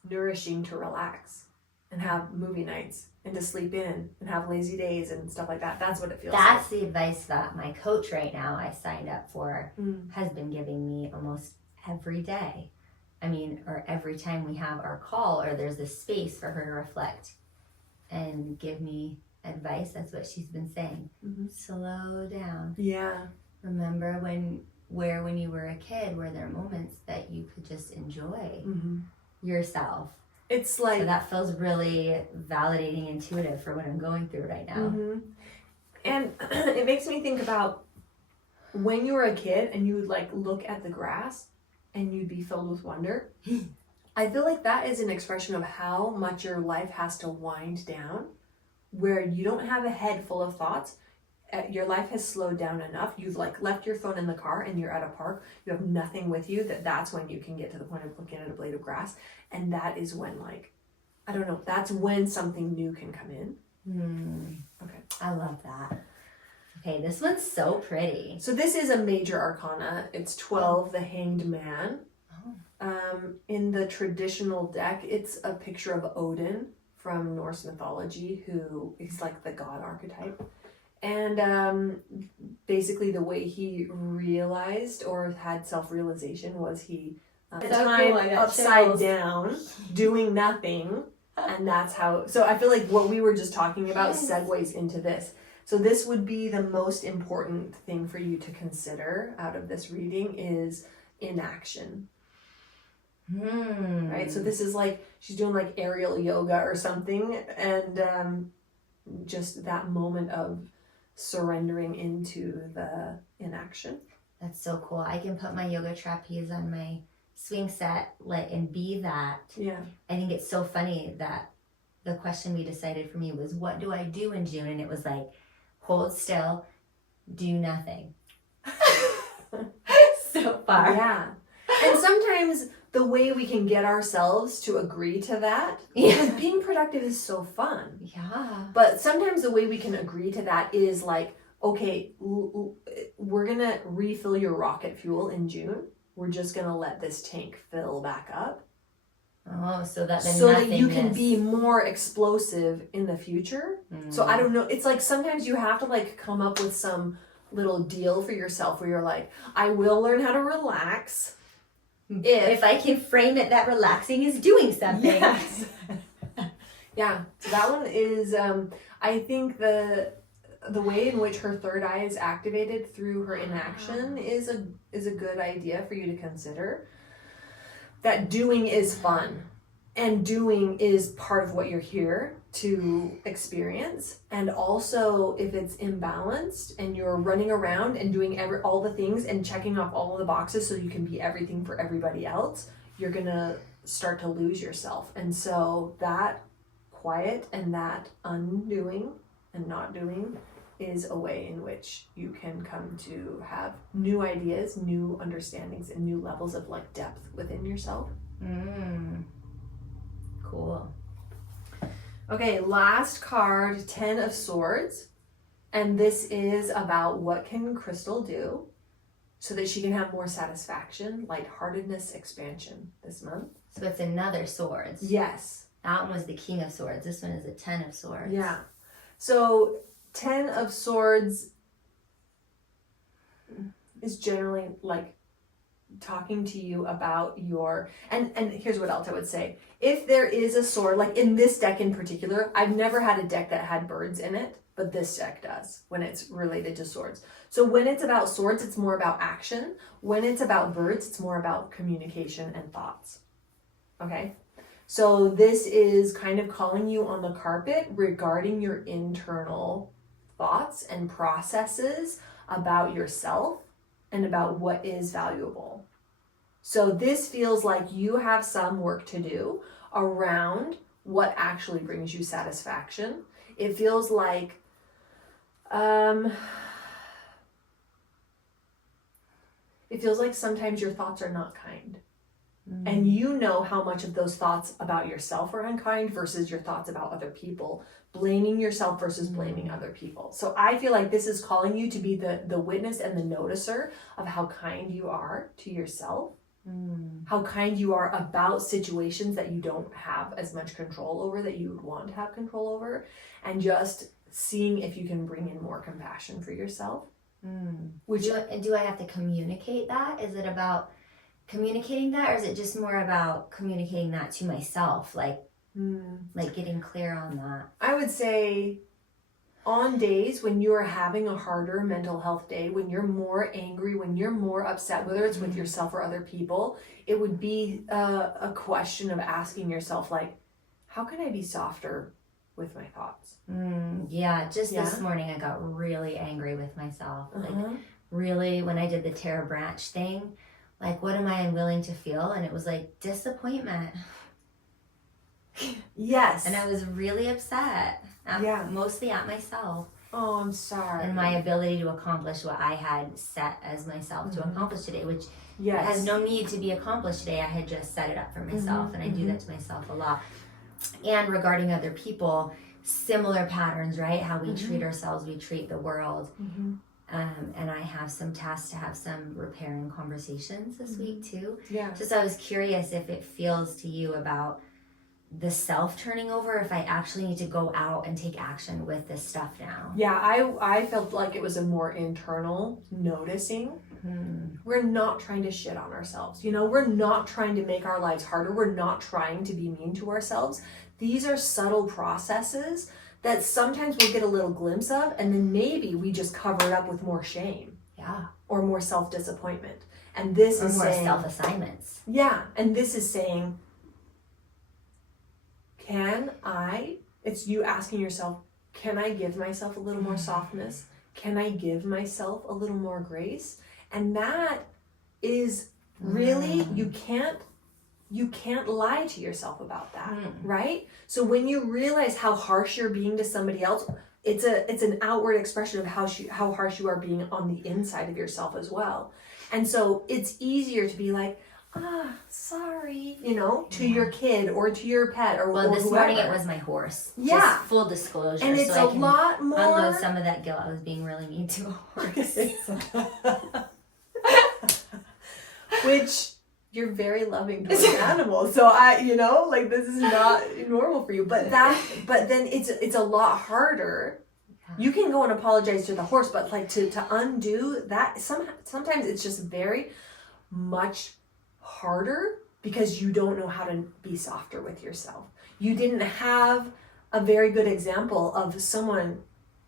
nourishing to relax and have movie nights and to sleep in and have lazy days and stuff like that. That's what it feels like. That's the advice that my coach right now I signed up for has been giving me almost every day. I mean, or every time we have our call or there's this space for her to reflect. and give me advice. That's what she's been saying. Slow down. Yeah. Remember when you were a kid, were there moments that you could just enjoy yourself? It's like, so that feels really validating, intuitive for what I'm going through right now. And it makes me think about when you were a kid and you would like look at the grass and you'd be filled with wonder. I feel like that is an expression of how much your life has to wind down, where you don't have a head full of thoughts. Your life has slowed down enough. You've like left your phone in the car and you're at a park. You have nothing with you. That's when you can get to the point of looking at a blade of grass. And that is when, like, I don't know, that's when something new can come in. Okay. I love that. Okay, this one's so pretty. So this is a major arcana. It's 12, the Hanged Man. In the traditional deck, it's a picture of Odin from Norse mythology, who is like the god archetype. And basically the way he realized or had self-realization was he time upside down, doing nothing. And that's how, so I feel like what we were just talking about segues into this. So this would be the most important thing for you to consider out of this reading is inaction. Right? So this is like, she's doing like aerial yoga or something. And just that moment of surrendering into the inaction. That's so cool. I can put my yoga trapeze on my swing set and be that. Yeah. I think it's so funny that the question we decided for me was, what do I do in June? And it was like, hold still, do nothing. So far. Yeah. And sometimes the way we can get ourselves to agree to that, because being productive is so fun. Yeah. But sometimes the way we can agree to that is like, okay, we're going to refill your rocket fuel in June. We're just going to let this tank fill back up. Oh, so that you can be more explosive in the future. So I don't know. It's like sometimes you have to like come up with some little deal for yourself where you're like, I will learn how to relax. If I can frame it that relaxing is doing something. Yes. Yeah. So that one is, I think the way in which her third eye is activated through her inaction is a good idea for you to consider. That doing is fun, and doing is part of what you're here to experience. And also, if it's imbalanced and you're running around and doing all the things and checking off all of the boxes so you can be everything for everybody else, you're gonna start to lose yourself. And so that quiet and that undoing and not doing is a way in which you can come to have new ideas, new understandings, and new levels of like depth within yourself. Cool. Okay, last card, 10 of Swords. And this is about what can Crystal do so that she can have more satisfaction, lightheartedness, expansion this month. So it's another swords. Yes. That one was the King of Swords. This one is a 10 of Swords. Yeah. So 10 of Swords is generally like talking to you about your, and here's what else I would say. If there is a sword, like in this deck in particular, I've never had a deck that had birds in it, but this deck does when it's related to swords. So when it's about swords, it's more about action. When it's about birds, it's more about communication and thoughts. Okay? So this is kind of calling you on the carpet regarding your internal thoughts and processes about yourself and about what is valuable. So this feels like you have some work to do around what actually brings you satisfaction. It feels like sometimes your thoughts are not kind. And you know how much of those thoughts about yourself are unkind versus your thoughts about other people, blaming yourself versus blaming other people. So I feel like this is calling you to be the witness and the noticer of how kind you are to yourself, how kind you are about situations that you don't have as much control over that you would want to have control over, and just seeing if you can bring in more compassion for yourself. Which do I have to communicate that? Is it about communicating that, or is it just more about communicating that to myself, like Like getting clear on that. I would say on days when you are having a harder mental health day, when you're more angry, when you're more upset, whether it's with yourself or other people, it would be a question of asking yourself, like, how can I be softer with my thoughts? This morning I got really angry with myself. Like, really, when I did the Tara Branch thing, like, what am I unwilling to feel? And it was like disappointment. Yes. And I was really upset, mostly at myself. Oh, I'm sorry. And my ability to accomplish what I had set as myself to accomplish today, which has no need to be accomplished today. I had just set it up for myself, and I do that to myself a lot. And regarding other people, similar patterns, right? How we treat ourselves, we treat the world. And I have some tasks to have some repairing conversations this week too. Yeah. Just I was curious if it feels to you about the self turning over, if I actually need to go out and take action with this stuff now. Yeah, I felt like it was a more internal noticing. We're not trying to shit on ourselves. You know, we're not trying to make our lives harder. We're not trying to be mean to ourselves. These are subtle processes that sometimes we'll get a little glimpse of, and then maybe we just cover it up with more shame. Yeah. Or more self-disappointment. And this is more saying, self-assignments. Yeah, and this is saying, it's you asking yourself, can I give myself a little more softness? Can I give myself a little more grace? And that is really, you can't lie to yourself about that, right? So when you realize how harsh you're being to somebody else, it's an outward expression of how harsh you are being on the inside of yourself as well. And so it's easier to be like, sorry, you know, to your kid or to your pet or this whoever. morning it was my horse. Yeah. Just full disclosure. And it's so a lot more. Unload some of that guilt. I was being really mean to a horse. Which you're very loving towards animals. So this is not normal for you. But then it's a lot harder. You can go and apologize to the horse, but like to undo that, sometimes it's just very much harder because you don't know how to be softer with yourself. You didn't have a very good example of someone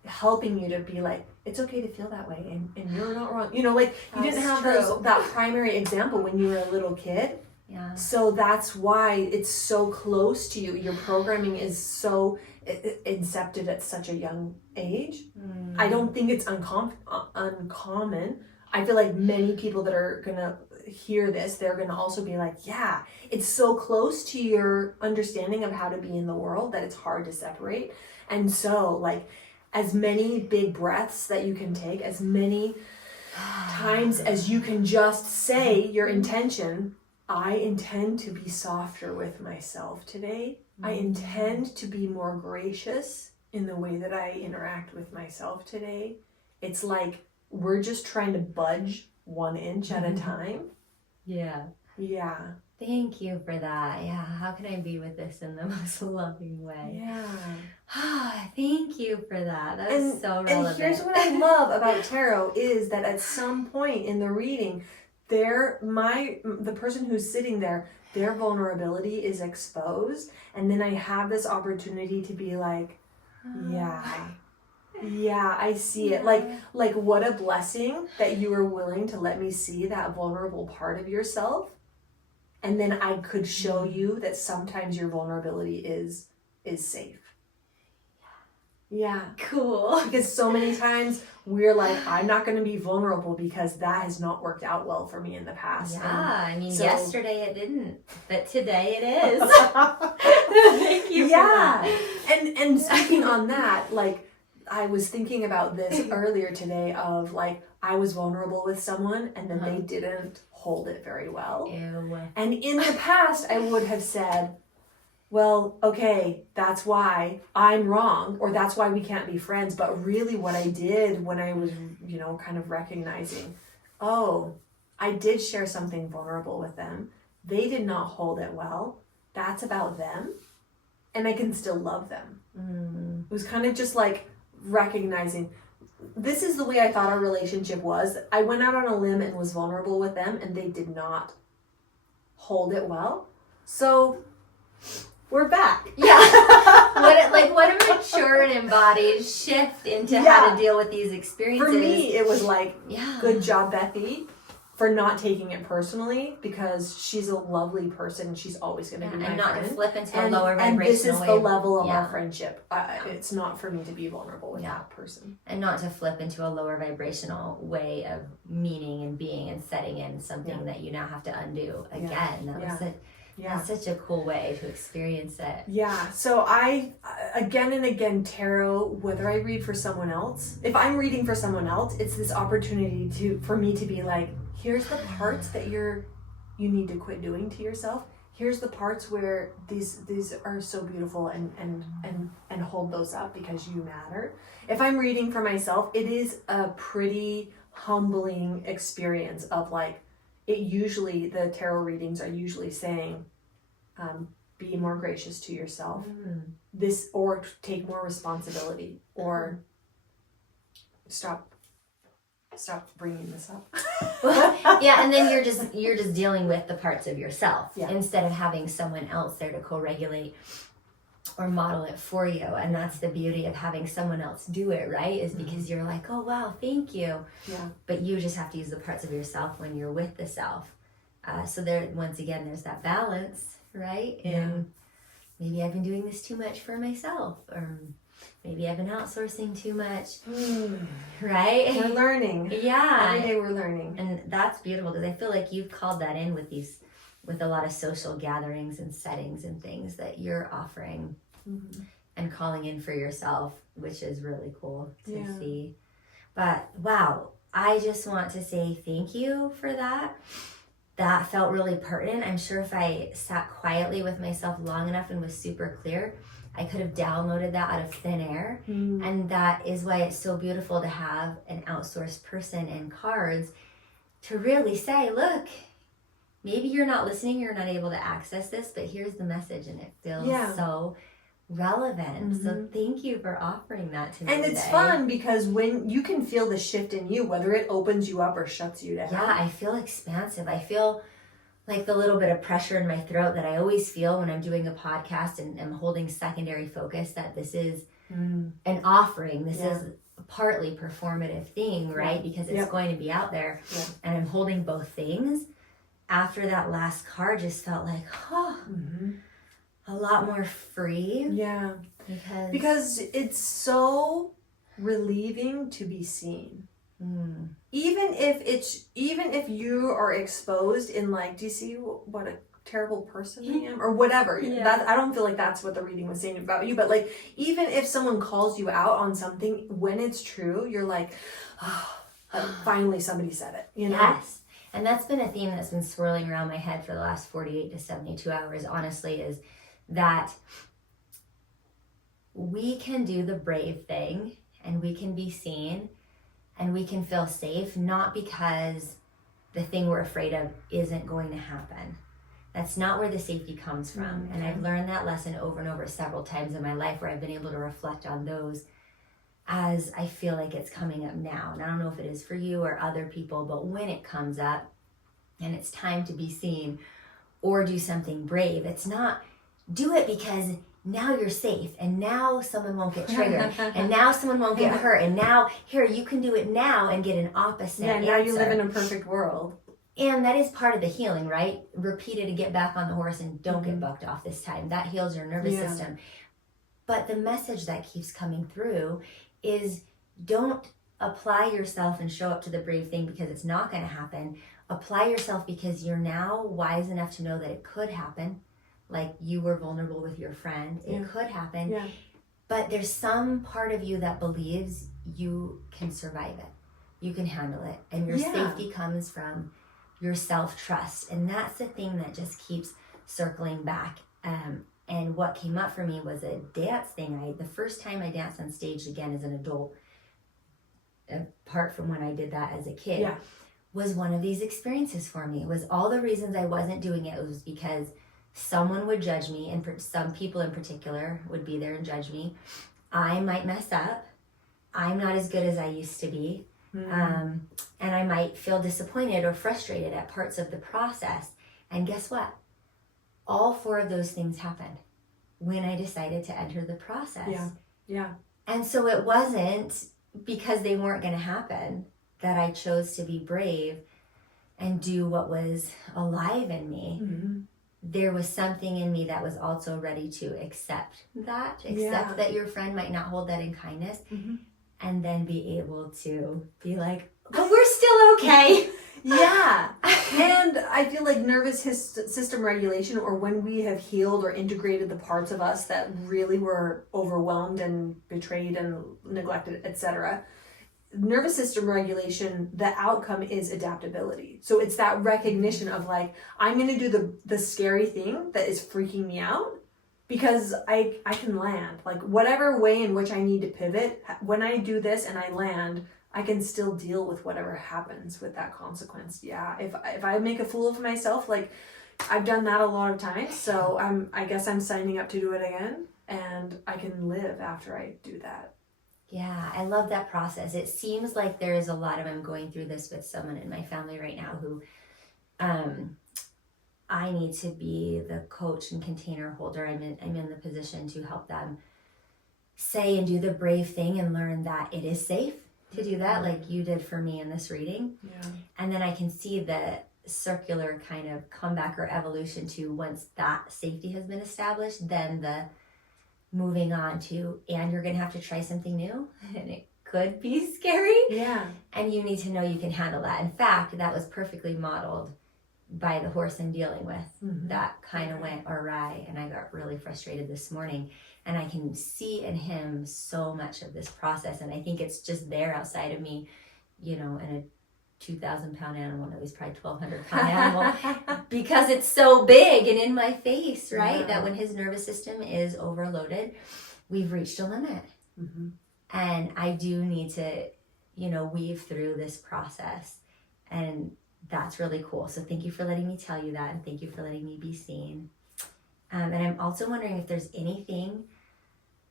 helping you to be like, it's okay to feel that way and you're not wrong. You know, like you didn't have that primary example when you were a little kid. Yeah. So that's why it's so close to you. Your programming is so incepted at such a young age. I don't think it's uncommon. I feel like many people that are gonna hear this, they're gonna also be like, yeah, it's so close to your understanding of how to be in the world that it's hard to separate. And so like as many big breaths that you can take, as many times as you can just say your intention, I intend to be softer with myself today. I intend to be more gracious in the way that I interact with myself today. It's like we're just trying to budge 1 inch at a time. Yeah. Yeah. Thank you for that. Yeah. How can I be with this in the most loving way? Yeah. Thank you for that. That's so relevant. And here's what I love about tarot is that at some point in the reading, the person who's sitting there, their vulnerability is exposed, and then I have this opportunity to be like, yeah, I see it. Like what a blessing that you were willing to let me see that vulnerable part of yourself. And then I could show you that sometimes your vulnerability is safe. Yeah. Cool. Because so many times we're like, I'm not going to be vulnerable because that has not worked out well for me in the past. Yeah. Yesterday it didn't, but today it is. Thank you for that. And speaking on that, like, I was thinking about this earlier today of like, I was vulnerable with someone and then they didn't hold it very well. Ew. And in the past, I would have said, well, okay, that's why I'm wrong, or that's why we can't be friends. But really what I did when I was, kind of recognizing, oh, I did share something vulnerable with them. They did not hold it well. That's about them. And I can still love them. It was kind of just like recognizing, this is the way I thought our relationship was. I went out on a limb and was vulnerable with them, and they did not hold it well. So we're back. Yeah. What a mature and embodied shift into how to deal with these experiences. For me, it was like, yeah. Good job, Bethy, for not taking it personally, because she's a lovely person. She's always going to be my and not friend. to flip into a lower vibrational And this is the level of yeah. our friendship. It's not for me to be vulnerable with that person. And not to flip into a lower vibrational way of meaning and being and setting in something that you now have to undo again. That was it. Yeah. That's such a cool way to experience it. Yeah. So I, again and again, tarot, whether I read for someone else, if I'm reading for someone else, it's this opportunity for me to be like, here's the parts that you need to quit doing to yourself. Here's the parts where these are so beautiful, and hold those up because you matter. If I'm reading for myself, it is a pretty humbling experience of like, the tarot readings are usually saying, be more gracious to yourself, or take more responsibility, or stop bringing this up. Yeah, and then you're just dealing with the parts of yourself instead of having someone else there to co-regulate or model it for you. And that's the beauty of having someone else do it, right? Is because you're like, oh wow, thank you. Yeah. But you just have to use the parts of yourself when you're with the self. So there, once again, there's that balance, right? And maybe I've been doing this too much for myself, or maybe I've been outsourcing too much, right? We're learning. Yeah. Every day we're learning. And that's beautiful, because I feel like you've called that in with a lot of social gatherings and settings and things that you're offering and calling in for yourself, which is really cool to see. But wow, I just want to say thank you for that. That felt really pertinent. I'm sure if I sat quietly with myself long enough and was super clear, I could have downloaded that out of thin air. And that is why it's so beautiful to have an outsourced person and cards to really say, look, maybe you're not listening, you're not able to access this, but here's the message, and it feels so relevant. So thank you for offering that to me And it's fun because when you can feel the shift in you, whether it opens you up or shuts you down. Yeah, I feel expansive. I feel like the little bit of pressure in my throat that I always feel when I'm doing a podcast and I'm holding secondary focus, that this is an offering. This is a partly performative thing, right? Because it's going to be out there. And I'm holding both things. After that last card just felt like, a lot more free. Yeah. Because it's so relieving to be seen. Even if you are exposed in like, do you see what a terrible person I am, or whatever? That, I don't feel like that's what the reading was saying about you, but like, even if someone calls you out on something, when it's true, you're like, finally somebody said it, you know? Yes. And that's been a theme that's been swirling around my head for the last 48 to 72 hours, honestly, is that we can do the brave thing, and we can be seen, and we can feel safe, not because the thing we're afraid of isn't going to happen. That's not where the safety comes from. And I've learned that lesson over and over several times in my life, where I've been able to reflect on those as I feel like it's coming up now. And I don't know if it is for you or other people, but when it comes up and it's time to be seen or do something brave, it's not do it because now you're safe, and now someone won't get triggered, and now someone won't get hurt, and now here you can do it now and get an opposite answer. Now you live in a perfect world. And that is part of the healing, right? Repeat it and get back on the horse and don't get bucked off this time. That heals your nervous system. But the message that keeps coming through is, don't apply yourself and show up to the brave thing because it's not going to happen. Apply yourself because you're now wise enough to know that it could happen. Like you were vulnerable with your friend. It could happen. Yeah. But there's some part of you that believes you can survive it. You can handle it. And your safety comes from your self-trust. And that's the thing that just keeps circling back. And what came up for me was a dance thing. The first time I danced on stage again as an adult, apart from when I did that as a kid, was one of these experiences for me. It was all the reasons I wasn't doing it. It was because someone would judge me, and some people in particular would be there and judge me. I might mess up. I'm not as good as I used to be. And I might feel disappointed or frustrated at parts of the process. And guess what? All four of those things happened. when I decided to enter the process. Yeah. And so it wasn't because they weren't going to happen that I chose to be brave and do what was alive in me. Mm-hmm. There was something in me that was also ready to accept that your friend might not hold that in kindness, and then be able to be like, but we're still okay. Yeah. And I feel like nervous system regulation, or when we have healed or integrated the parts of us that really were overwhelmed and betrayed and neglected, etc., nervous system regulation, the outcome is adaptability. So it's that recognition of like, I'm going to do the scary thing that is freaking me out because I can land. Like whatever way in which I need to pivot, when I do this and I land, I can still deal with whatever happens with that consequence. Yeah. If I make a fool of myself, like I've done that a lot of times. So I guess I'm signing up to do it again, and I can live after I do that. Yeah, I love that process. It seems like there is a lot of, I'm going through this with someone in my family right now who I need to be the coach and container holder. I'm in the position to help them say and do the brave thing and learn that it is safe to do that, like you did for me in this reading. Yeah. And then I can see the circular kind of comeback or evolution to, once that safety has been established, then the moving on to, and you're going to have to try something new, and it could be scary. Yeah. And you need to know you can handle that. In fact, that was perfectly modeled by the horse I'm dealing with. That kind of went awry, and I got really frustrated this morning. And I can see in him so much of this process, and I think it's just there outside of me, you know, in a 2,000-pound animal. No, he's probably 1,200-pound animal, because it's so big and in my face, right? Yeah. That when his nervous system is overloaded, we've reached a limit. And I do need to, you know, weave through this process, and that's really cool. So thank you for letting me tell you that, and thank you for letting me be seen. And I'm also wondering if there's anything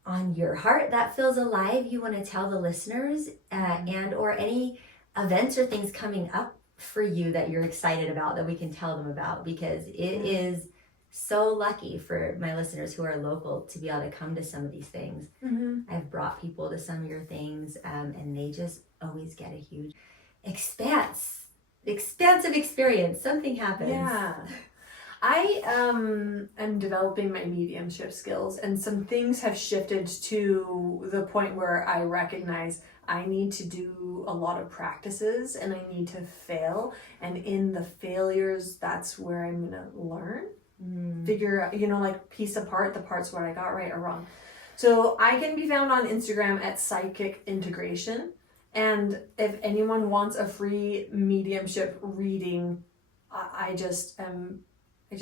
on your heart that feels alive you want to tell the listeners, and or any events or things coming up for you that you're excited about that we can tell them about, because it is so lucky for my listeners who are local to be able to come to some of these things. I've brought people to some of your things, and they just always get a huge expansive experience. Something happens. Yeah. I am developing my mediumship skills, and some things have shifted to the point where I recognize I need to do a lot of practices and I need to fail. And in the failures, that's where I'm going to learn, figure out, you know, like piece apart the parts where I got right or wrong. So I can be found on Instagram at Psychic Integration. And if anyone wants a free mediumship reading, I just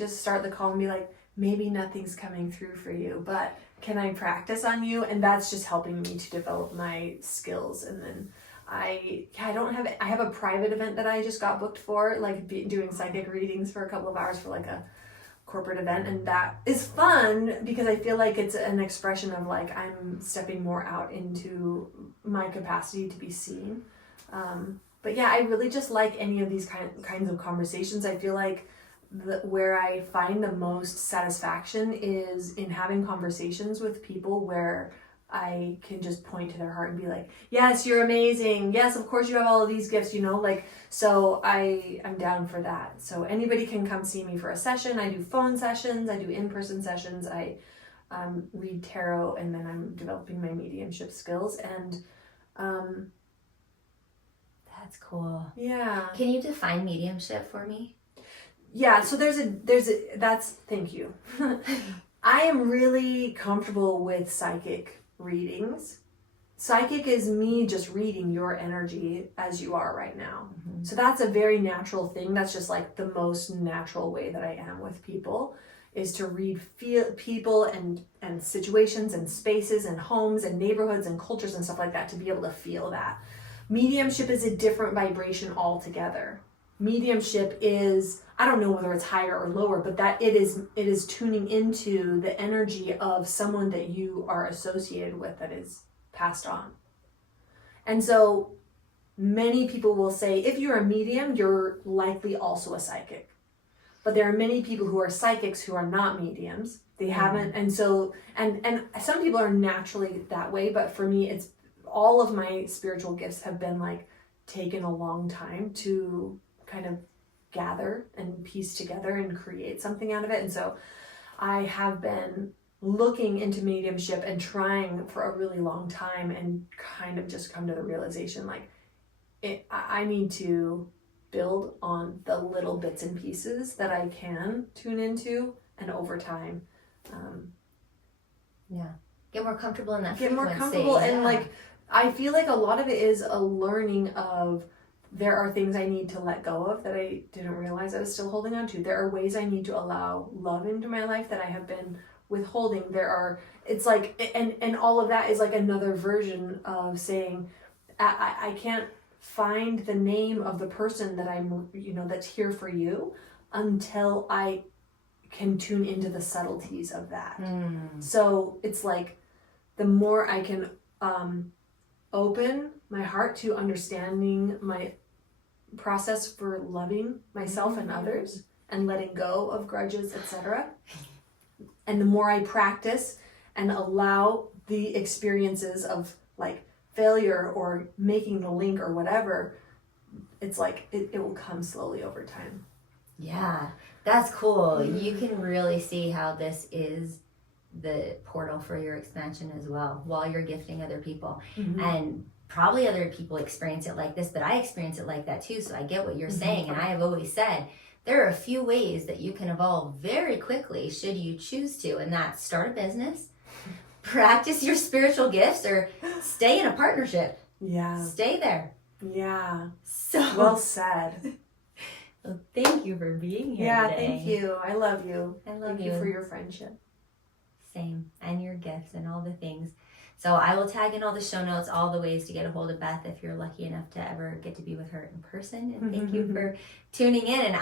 start the call and be like, maybe nothing's coming through for you, but can I practice on you? And that's just helping me to develop my skills. And then I have a private event that I just got booked for, like doing psychic readings for a couple of hours for like a corporate event. And that is fun because I feel like it's an expression of like, I'm stepping more out into my capacity to be seen. But yeah, I really just like any of these kinds of conversations. I feel like where I find the most satisfaction is in having conversations with people where I can just point to their heart and be like, yes, you're amazing. Yes, of course you have all of these gifts, you know, like, so I'm down for that. So anybody can come see me for a session. I do phone sessions. I do in-person sessions. I read tarot, and then I'm developing my mediumship skills. And that's cool. Yeah. Can you define mediumship for me? Yeah, so thank you. I am really comfortable with psychic readings. Psychic is me just reading your energy as you are right now. So that's a very natural thing. That's just like the most natural way that I am with people, is to read people and situations and spaces and homes and neighborhoods and cultures and stuff like that, to be able to feel that. Mediumship is a different vibration altogether. Mediumship is, I don't know whether it's higher or lower, but that it is tuning into the energy of someone that you are associated with that is passed on. And so many people will say, if you're a medium, you're likely also a psychic. But there are many people who are psychics who are not mediums. They haven't, and so, and some people are naturally that way, but for me, it's all of my spiritual gifts have been like taken a long time to kind of gather and piece together and create something out of it. And so I have been looking into mediumship and trying for a really long time, and kind of just come to the realization like I need to build on the little bits and pieces that I can tune into, and over time get more comfortable in that get frequency. more comfortable. And like I feel like a lot of it is a learning of, there are things I need to let go of that I didn't realize I was still holding on to. There are ways I need to allow love into my life that I have been withholding. It's like, and all of that is like another version of saying, I can't find the name of the person that I'm, that's here for you until I can tune into the subtleties of that. So it's like, the more I can open my heart to understanding my process for loving myself and others and letting go of grudges, etc. And the more I practice and allow the experiences of like failure or making the link or whatever, it's like it will come slowly over time. Yeah, that's cool. You can really see how this is the portal for your expansion as well, while you're gifting other people. And probably other people experience it like this, but I experience it like that too. So I get what you're saying. And I have always said there are a few ways that you can evolve very quickly should you choose to, and that's start a business, practice your spiritual gifts, or stay in a partnership. Yeah. Stay there. Yeah. So well said. Well, thank you for being here Yeah, today. thank you. I love you. Thank you for your friendship. Same. And your gifts and all the things. So I will tag in all the show notes, all the ways to get a hold of Beth if you're lucky enough to ever get to be with her in person. And thank you for tuning in. And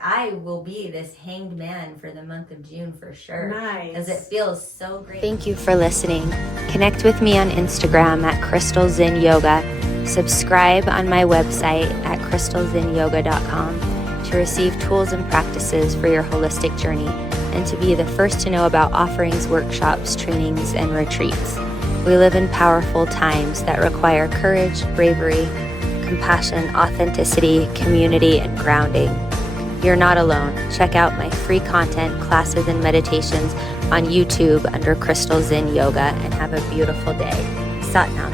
I will be this hanged man for the month of June for sure. Nice. Because it feels so great. Thank you for listening. Connect with me on Instagram at Crystal Zinn Yoga. Subscribe on my website at crystalzinnyoga.com to receive tools and practices for your holistic journey, and to be the first to know about offerings, workshops, trainings, and retreats. We live in powerful times that require courage, bravery, compassion, authenticity, community, and grounding. You're not alone. Check out my free content, classes, and meditations on YouTube under Crystal Zinn Yoga, and have a beautiful day. Sat Nam.